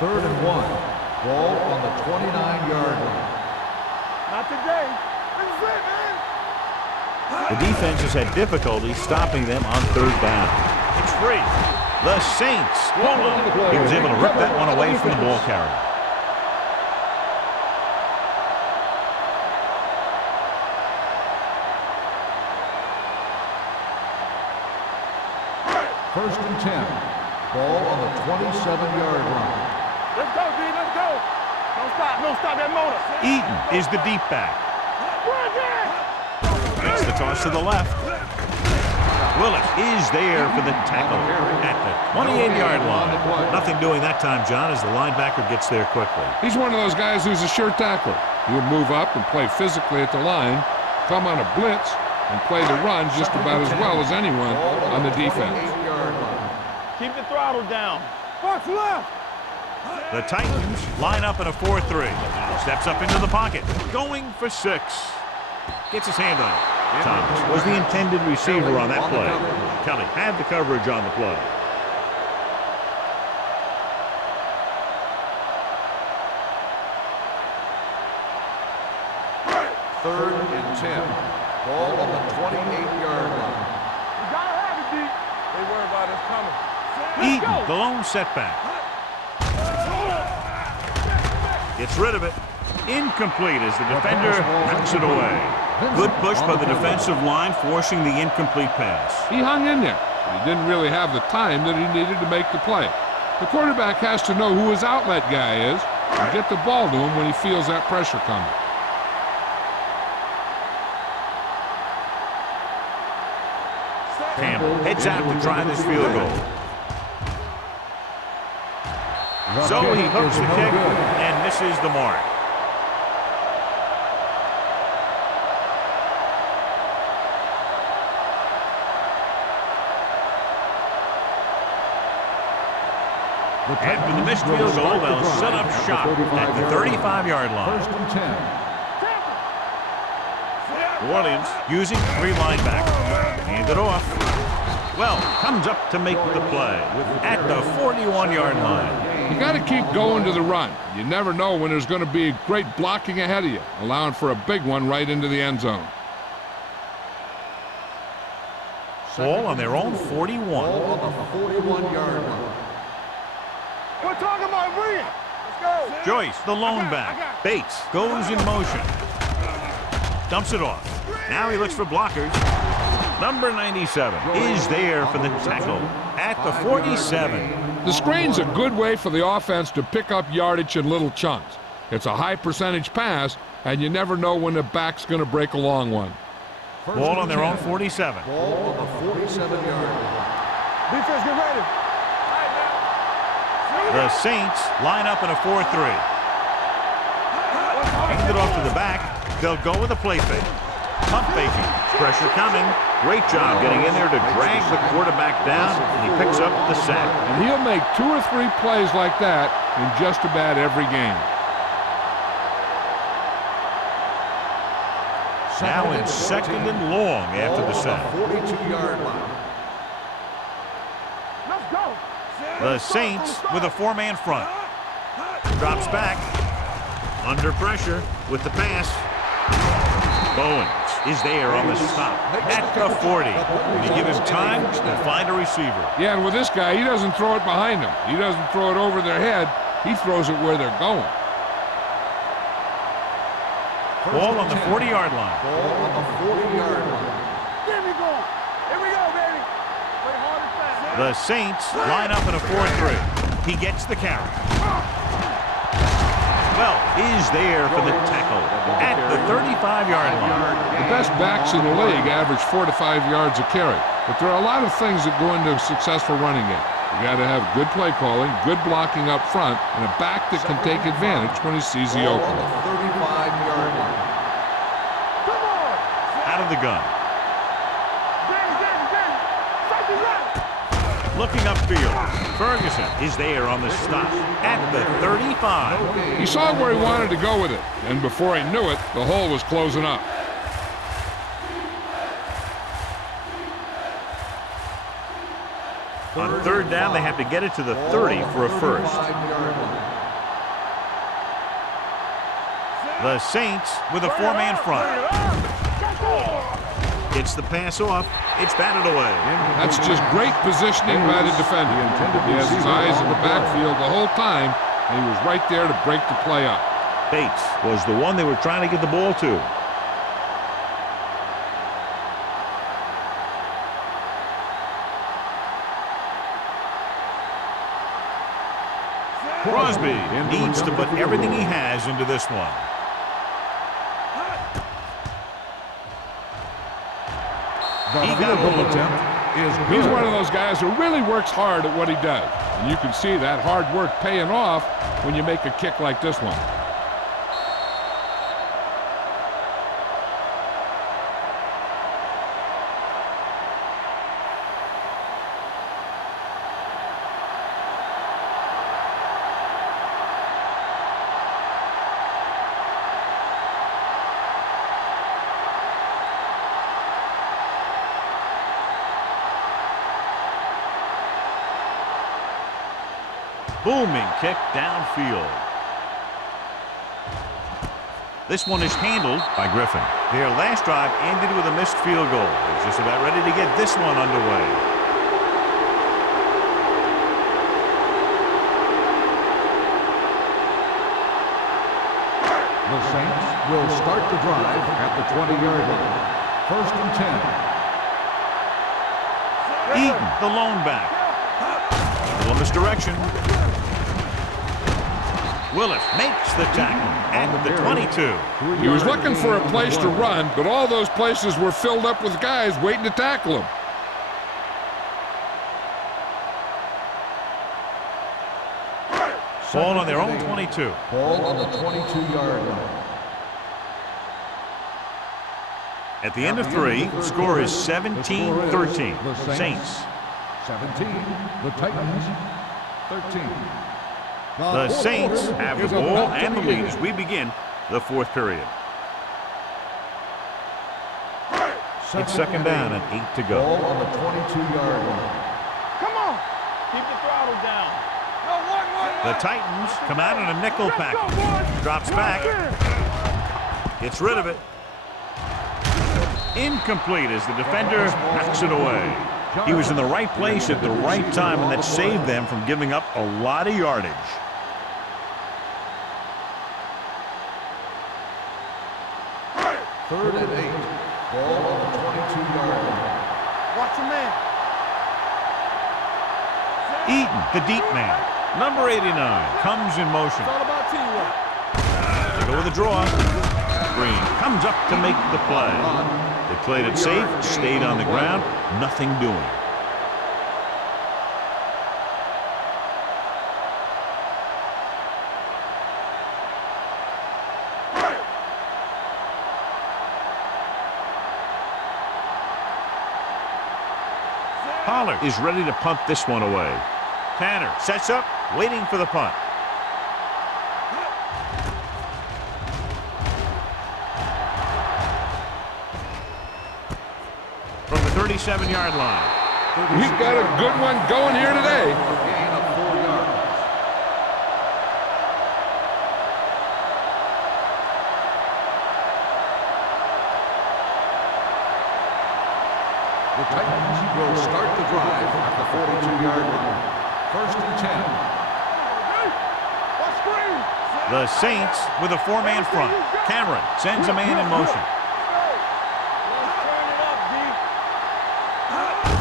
Third and 1. Ball on the 29-yard line. Not today. This is it, man. The defense has had difficulty stopping them on third down. It's free. The Saints. He was able to rip that one away from the ball carrier. First and 10. Ball on the 27-yard line. Let's go, D. Let's go. Don't stop that motor. Eaton is the deep back. Makes the toss to the left. Willis is there for the tackle at the 28-yard line. Nothing doing that time, John, as the linebacker gets there quickly. He's one of those guys who's a sure tackler. He'll move up and play physically at the line, come on a blitz, and play the run just about as well as anyone on the defense. Keep the throttle down. Box left. The Titans line up in a 4-3. Steps up into the pocket, going for 6. Gets his hand on it. Thomas was the intended receiver on that play. Kelly had the coverage on the play. Third and 10. Ball on the 28-yard line. You gotta have it, D. They worry about us coming. Eaton, the lone setback. Gets rid of it. Incomplete as the defender knocks it away. Good push by the defensive line, forcing the incomplete pass. He hung in there, but he didn't really have the time that he needed to make the play. The quarterback has to know who his outlet guy is and get the ball to him when he feels that pressure coming. Campbell heads out to try this field goal. So he hooks the kick and misses the mark. After the missed field goal, they'll set up shop at the 35-yard line. First and 10. New Orleans using 3 linebackers. Hand it off. Well, comes up to make the play at the 41-yard line. You got to keep going to the run. You never know when there's going to be great blocking ahead of you, allowing for a big one right into the end zone. Ball on their own 41. Ball on the 41-yard line. We're talking about Reed. Let's go. Joyce, the lone back. Bates goes in motion. Dumps it off. Now he looks for blockers. Number 97 is there for the tackle at the 47. The screen's a good way for the offense to pick up yardage in little chunks. It's a high percentage pass, and you never know when the back's going to break a long one. Ball on their own 47. Ball on the 47-yard line. Defense, get ready. The Saints line up in a 4-3. Hand it off to the back. They'll go with a play fake. Pump faking. Pressure coming. Great job getting in there to drag the quarterback down, and he picks up the sack. And he'll make 2 or 3 plays like that in just about every game. Now in second and long after the sack. 42-yard line. Let's go. The Saints with a 4-man front. Drops back. Under pressure with the pass. Bowens is there on the stop at the 40. And you give him time to find a receiver. Yeah, and with this guy, he doesn't throw it behind them. He doesn't throw it over their head. He throws it where they're going. Ball on the 40-yard line. Ball on the 40-yard line. Here we go. Here we go, baby. Play hard and fast. The Saints line up in a 4-3. He gets the carry. Well, is there for the tackle at the 35-yard line. The best backs in the league average 4 to 5 yards a carry. But there are a lot of things that go into a successful running game. You got to have good play calling, good blocking up front, and a back that can take advantage when he sees the Ball opening. on the 35-yard line. Come on. Out of the gun. Danny. Safety right. Looking upfield. Ferguson is there on the stop at the 35. He saw where he wanted to go with it, and before he knew it, the hole was closing up. On 3rd down, they have to get it to the 30 for a first. 35-yard line. The Saints with a 4-man front. Gets the pass off. It's batted away. That's just great positioning by the defender. He has his eyes in the backfield the whole time, and he was right there to break the play up. Bates was the one they were trying to get the ball to. Crosby needs to put everything he has into this one. He got a hold of him. He's one of those guys who really works hard at what he does. And you can see that hard work paying off when you make a kick like this one. Booming kick downfield. This one is handled by Griffin. Their last drive ended with a missed field goal. They're just about ready to get this one underway. The Saints will start the drive at the 20-yard line. First and 10. Eaton, the lone back. A little misdirection. Willis makes the tackle at the 22. He was looking for a place to run, but all those places were filled up with guys waiting to tackle him. Ball on their own 22. Ball on the 22-yard line. At the end of 3, the score is 17-13. Saints. 17, the Titans, 13. The Saints have the ball and the lead as we begin the fourth period. It's second down and 8 to go. Ball on the 22-yard line. Come on. Keep the throttle down. No, The Titans come out in a nickel package. Drops back. Gets rid of it. Incomplete as the defender knocks it away. He was in the right place at the right time, and that saved them from giving up a lot of yardage. Third and 8. Ball on the 22-yard line. Watch your man. Eaton, the deep man. Number 89 comes in motion. It's all about teamwork. They go with a draw. Green comes up to make the play. They played it safe, stayed on the ground, nothing doing. Pollard is ready to punt this one away. Tanner sets up, waiting for the punt. From the 37-yard line. We've got a good one going here today. Gain of 4 yards. The Titans will start the drive at the 42-yard line. First and 10. The Saints with a 4-man front. Cameron sends a man in motion.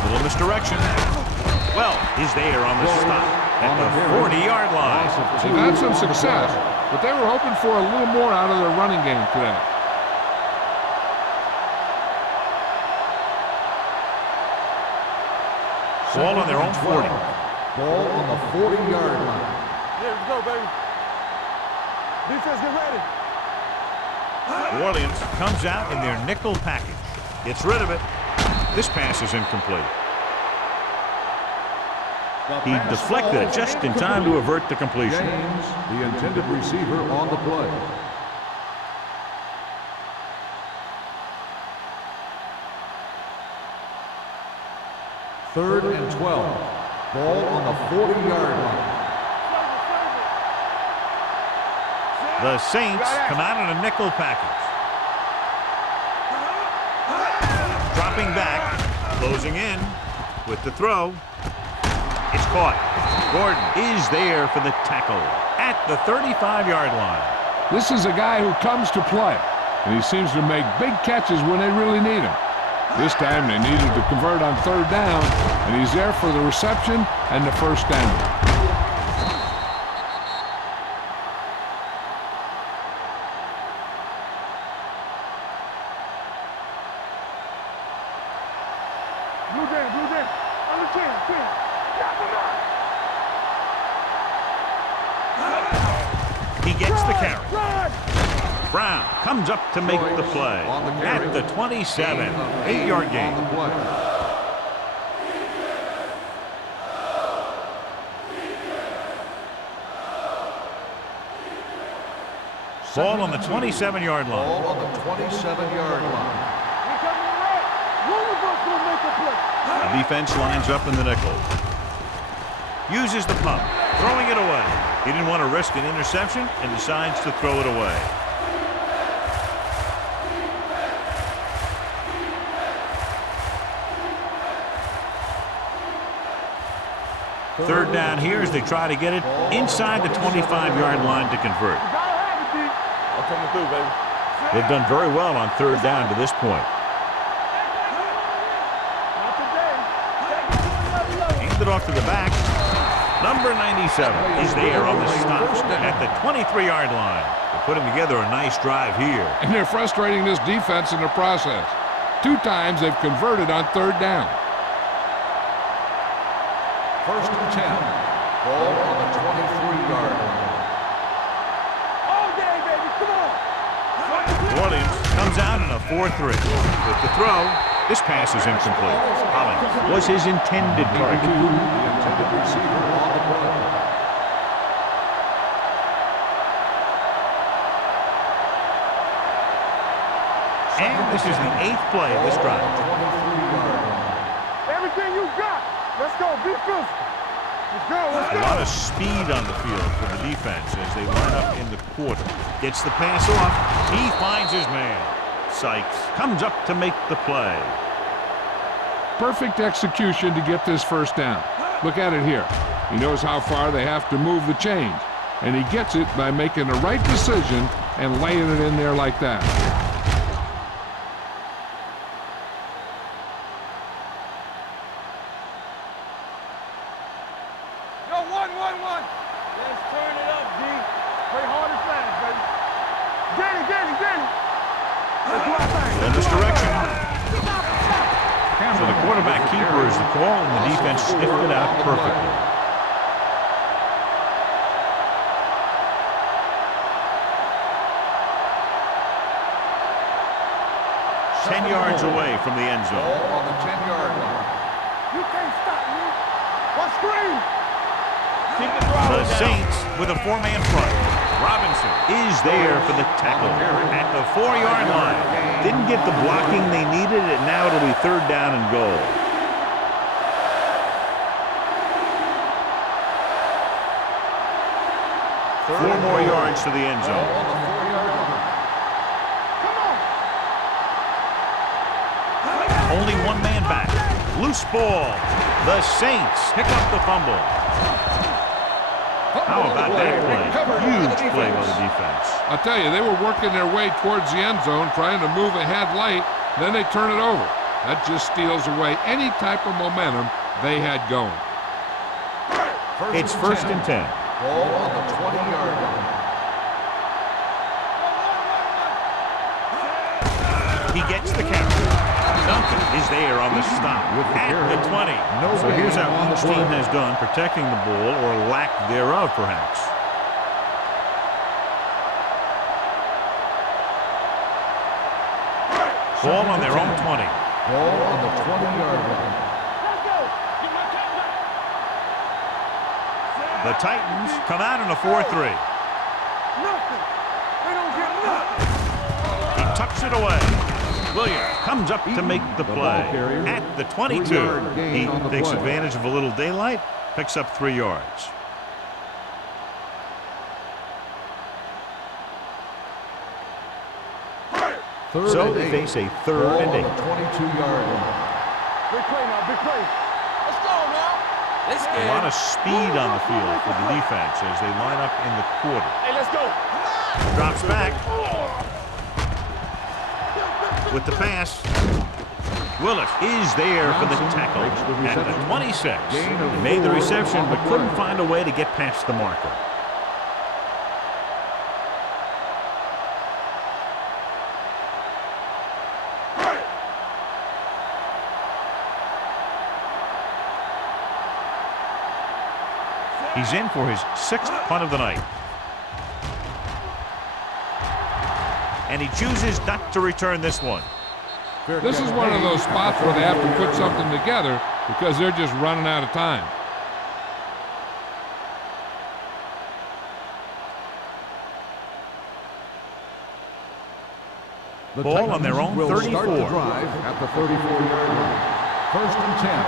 Little misdirection. Well, he's there on the stop at the 40-yard line. They've had some success, but they were hoping for a little more out of their running game today. Ball on their own 40. Ball on the 40-yard line. Here we go, baby. Defense, get ready. New Orleans comes out in their nickel package. Gets rid of it. This pass is incomplete. He deflected it just in time to avert the completion. James, the intended receiver, on the play. Third and 12. Ball on the 40-yard line. The Saints come out in a nickel package. Dropping back, closing in with the throw. It's caught. Gordon is there for the tackle at the 35-yard line. This is a guy who comes to play, and he seems to make big catches when they really need him. This time they needed to convert on third down, and he's there for the reception and the first down. Blue jam, on the 10. Got him out. He gets the carry. Brown comes up to make the play at the 27, 8-yard gain. Ball on the 27-yard line. Ball on the 27-yard line. The defense lines up in the nickel. Uses the pump, throwing it away. He didn't want to risk an interception and decides to throw it away. Third down here as they try to get it inside the 25-yard line to convert. I'm coming through, baby. They've done very well on third down to this point. Handed off to the back. Number 97 is there on the stop at the 23-yard line. They're putting together a nice drive here. And they're frustrating this defense in the process. 2 times they've converted on third down. First and 10. Ball on the 23-yard line. All day, baby, come on. New Orleans comes out in a 4-3. With the throw, this pass is incomplete. Hollins was his intended target. The intended receiver on the play. And this is the 8th play of this drive. 23-yard line. Everything you got. Let's go. Be physical. Let's go. Let's A go. lot of speed on the field for the defense as they line up in the quarter. Gets the pass off. He finds his man. Sykes comes up to make the play. Perfect execution to get this first down. Look at it here. He knows how far they have to move the change, and he gets it by making the right decision and laying it in there like that. Yo, 1-1-1. Let's turn it up, D. Play hard and fast, baby. Get it. Let's do our thing. In this direction. So the quarterback keeper is the call, and the defense sniffed it out perfectly. Ten yards away from the end zone. Ball on the 10-yard line. You can't stop me. One screen. The Saints with a 4-man front. Robinson is there for the tackle at the 4-yard line. Didn't get the blocking they needed, and now it'll be third down and goal. Four more yards to the end Ball zone. on the 4-yard line. Come on. Only one man back. Loose ball. The Saints pick up the fumble. How about that play? Huge play by the defense. I'll tell you, they were working their way towards the end zone, trying to move ahead late, then they turn it over. That just steals away any type of momentum they had going. It's first and 10. Ball on the 20-yard line. He gets the catch. Duncan is there on the stop at the 20. So here's how each team has done protecting the ball, or lack thereof, perhaps. Ball on their own 20. Ball on the 20-yard line. Let's go. Get my cat back. The Titans come out in a 4-3. Nothing. They don't get nothing. He tucks it away. Williams comes up to make the play at the 22. He takes advantage of a little daylight, picks up 3 yards. So they face a third and 8. 22-yard line. Big play now. Big play. Let's go now. Let's A lot of speed on the field for the defense as they line up in the quarter. Hey, let's go. Drops back with the pass. Willis is there for the tackle at the 26. He made the reception but couldn't find a way to get past the marker. He's in for his 6th punt of the night. And he chooses not to return this one. This is one of those spots where they have to put something together because they're just running out of time. The Ball on their own will 34. start the drive at the 34-yard line. First and 10.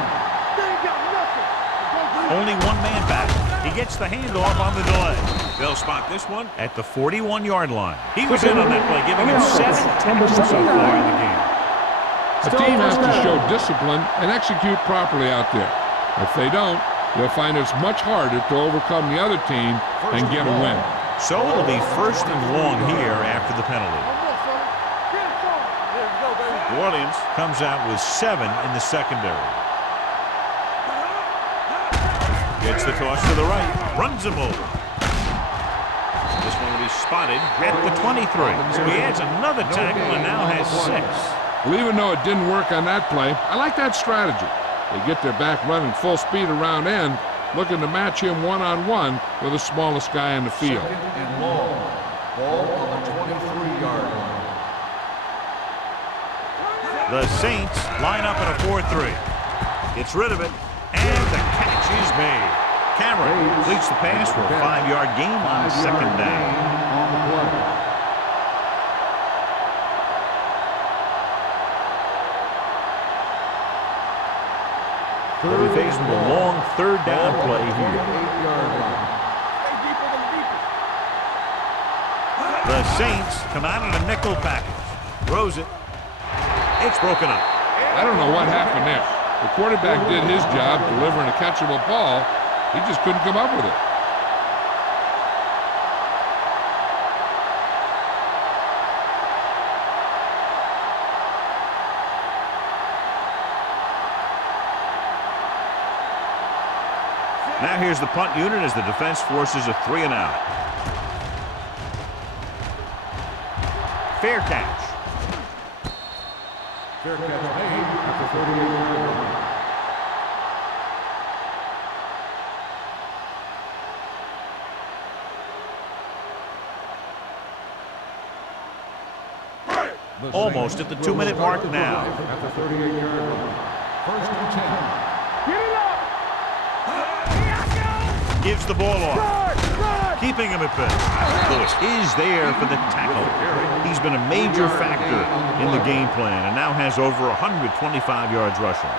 They ain't got nothing. Only one man back. He gets the handoff on the delay. They'll spot this one at the 41-yard line. He was in on that play, giving him 7 tackles so far in the game. A team has to show discipline and execute properly out there. If they don't, they'll find it's much harder to overcome the other team and get a win. So it'll be first and long here after the penalty. Come on, son. New Orleans comes out with 7 in the secondary. Gets the toss to the right. Runs him over. This one will be spotted at the 23. So he adds another tackle and now has 6. Well, even though it didn't work on that play, I like that strategy. They get their back running full speed around end, looking to match him one-on-one with the smallest guy in the field. Second and long. Ball on the 23-yard line. The Saints line up in a 4-3. Gets rid of it, and the catch is made. Cameron completes the pass for a 5-yard gain on the second down. On the play. They'll be facing a long third down play here. 48-yard line. The Saints come out in a nickel package. Throws it. It's broken up. I don't know what happened there. The quarterback did his job delivering a catchable ball. He just couldn't come up with it. Now here's the punt unit as the defense forces a 3 and out. Fair catch. Fair catch made at the 48-yard line. Almost at the 2-minute mark now. At the 38-yard line. First and 10. Get it up! Gives the ball off. Keeping him at bay. Lewis is there for the tackle. He's been a major factor in the game plan and now has over 125 yards rushing.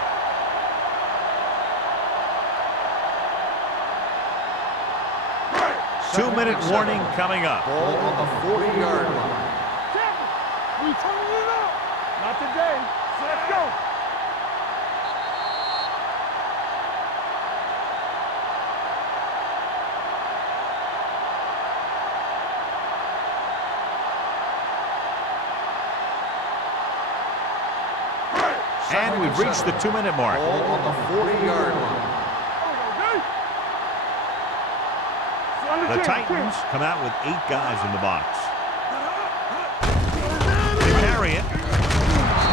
Two-minute warning coming up. Ball on the 40-yard line. We turning it up. Not today. Let's go. And we've reached the 2-minute mark. Ball on the 40-yard line. The Titans come out with 8 guys in the box. They carry it.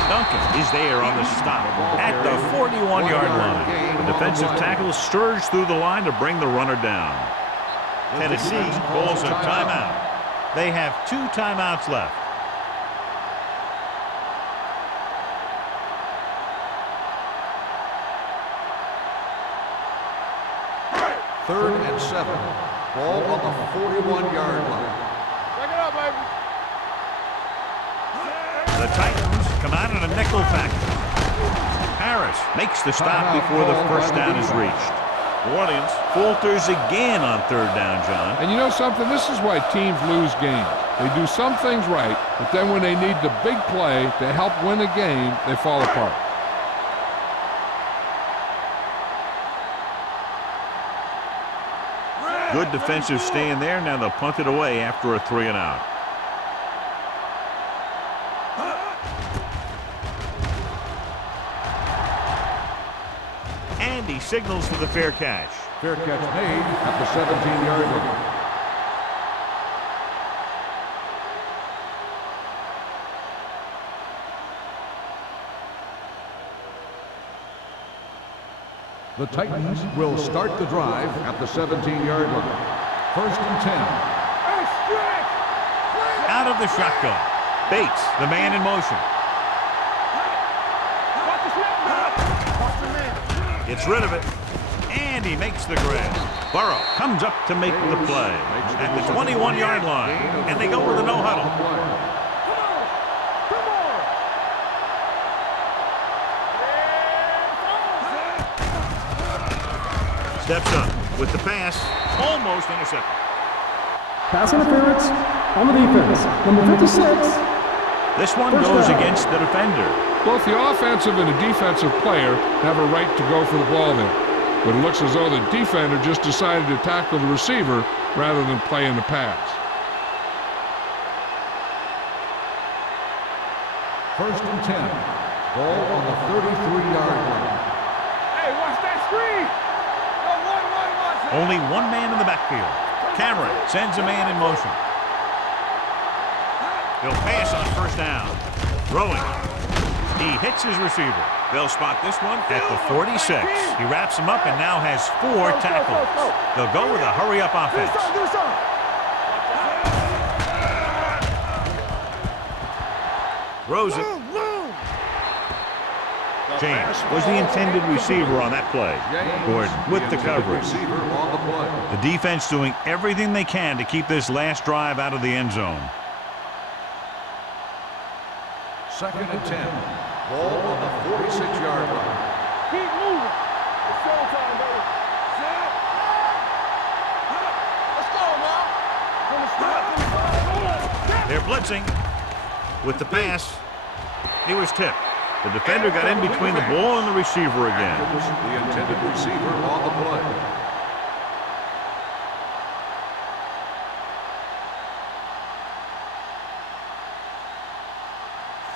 Duncan is there on the stop at the 41-yard line. The defensive tackle surged through the line to bring the runner down. Tennessee calls a timeout. They have 2 timeouts left. Third and 7. Ball on the 41-yard line. Check it out, baby. The Titans come out in a nickel package. Harris makes the stop before the first down is reached. New Orleans falters again on 3rd down, John. And you know something? This is why teams lose games. They do some things right, but then when they need the big play to help win a game, they fall apart. Good defensive stand there. Now they'll punt it away after a 3 and out. And he signals for the fair catch. Fair catch made at the 17-yard line. The Titans will start the drive at the 17-yard line. First and 10. Out of the shotgun. Bates, the man in motion. Gets rid of it. And he makes the grab. Burrow comes up to make the play at the 21-yard line. And they go with a no-huddle. Steps up with the pass, almost intercepted. Pass interference on the defense. Number 56. This one goes against the defender. Both the offensive and the defensive player have a right to go for the ball there. But it looks as though the defender just decided to tackle the receiver rather than play in the pass. First and 10. Ball on the 33-yard line. Hey, watch that screen. Go, watch it. Only one man in the backfield. Cameron sends a man in motion. He'll pass on first down. Throwing. He hits his receiver. They'll spot this one at the 46. He wraps him up and now has 4 tackles. They'll go with a hurry-up offense. Throws it. James was the intended receiver on that play. Gordon with the coverage. The defense doing everything they can to keep this last drive out of the end zone. Second and 10. Ball on the 46-yard line. Keep moving. It's showtime, baby. Set. Let's go, now. They're blitzing with the pass. He was tipped. The defender got in between the ball and the receiver again. The intended receiver on the play.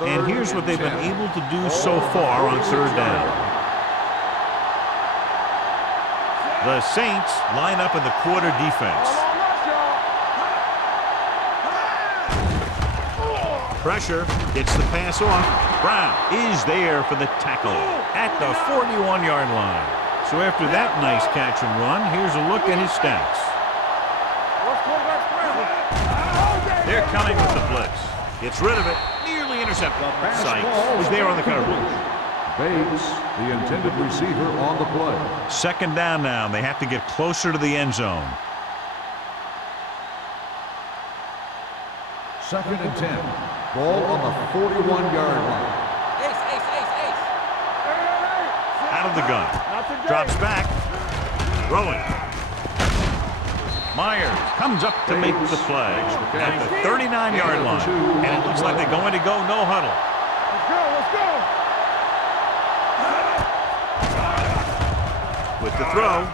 And here's what they've been able to do so far on third down. The Saints line up in the quarter defense. Pressure gets the pass off. Brown is there for the tackle at the 41-yard line. So after that nice catch and run, here's a look at his stats. They're coming with the blitz. Gets rid of it. Nearly intercepted. Sykes was there on the coverage. Bates, the intended receiver on the play. Second down now. They have to get closer to the end zone. Second and 10. Ball on the 41-yard line. Ace. Out of the gun. Drops back. Throwing. Myers comes up to make the play at the 39-yard line. And it looks like they're going to go no huddle. Let's go. With the throw.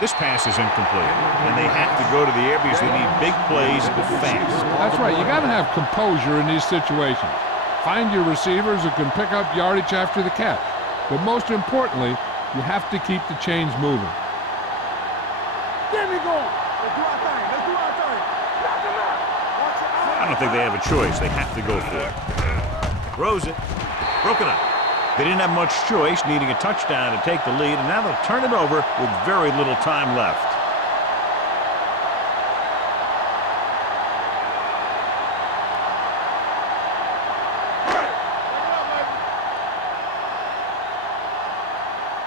This pass is incomplete. And they have to go to the air because they need big plays fast. That's right. You got to have composure in these situations. Find your receivers who can pick up yardage after the catch. But most importantly, you have to keep the chains moving. There we go. Let's do our thing. Knock him out. Watch your eyes. I don't think they have a choice. They have to go for it. Throws it. Broken up. They didn't have much choice, needing a touchdown to take the lead, and now they'll turn it over with very little time left.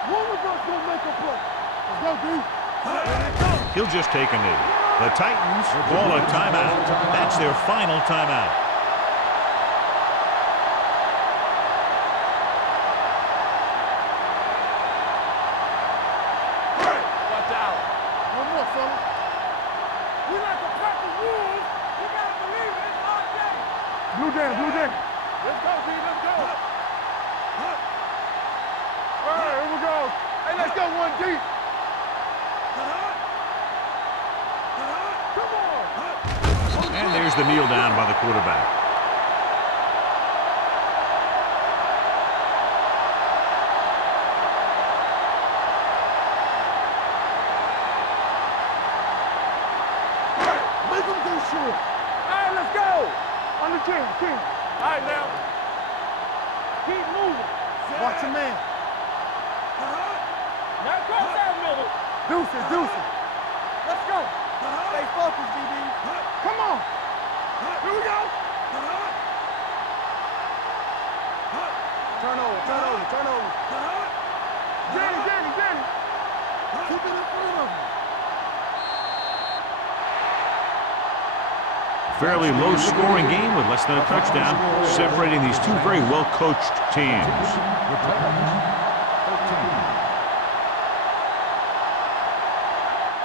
One of us gonna make a play. Let's go, D. He'll just take a knee. The Titans call a timeout. That's their final timeout. Watch out. One more, fella. We like to practice rules. You gotta believe it. It's our day. Blue down. Let's go, D. Let's go. All right, here we go. Hey, let's go one deep. Come on. And there's the kneel down by the quarterback. Make them go short. All right, let's go. On the 10. All right, now. Keep moving. Watch your man. Now cross that middle. Deuce it. Let's go. Stay focused, DB. Come on. Here we go. Turn over. Jenny. Keep it in front of him. Fairly low-scoring game with less than a touchdown, separating these two very well-coached teams.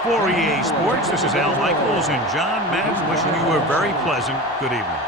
For EA Sports, this is Al Michaels and John Madden wishing you a very pleasant good evening.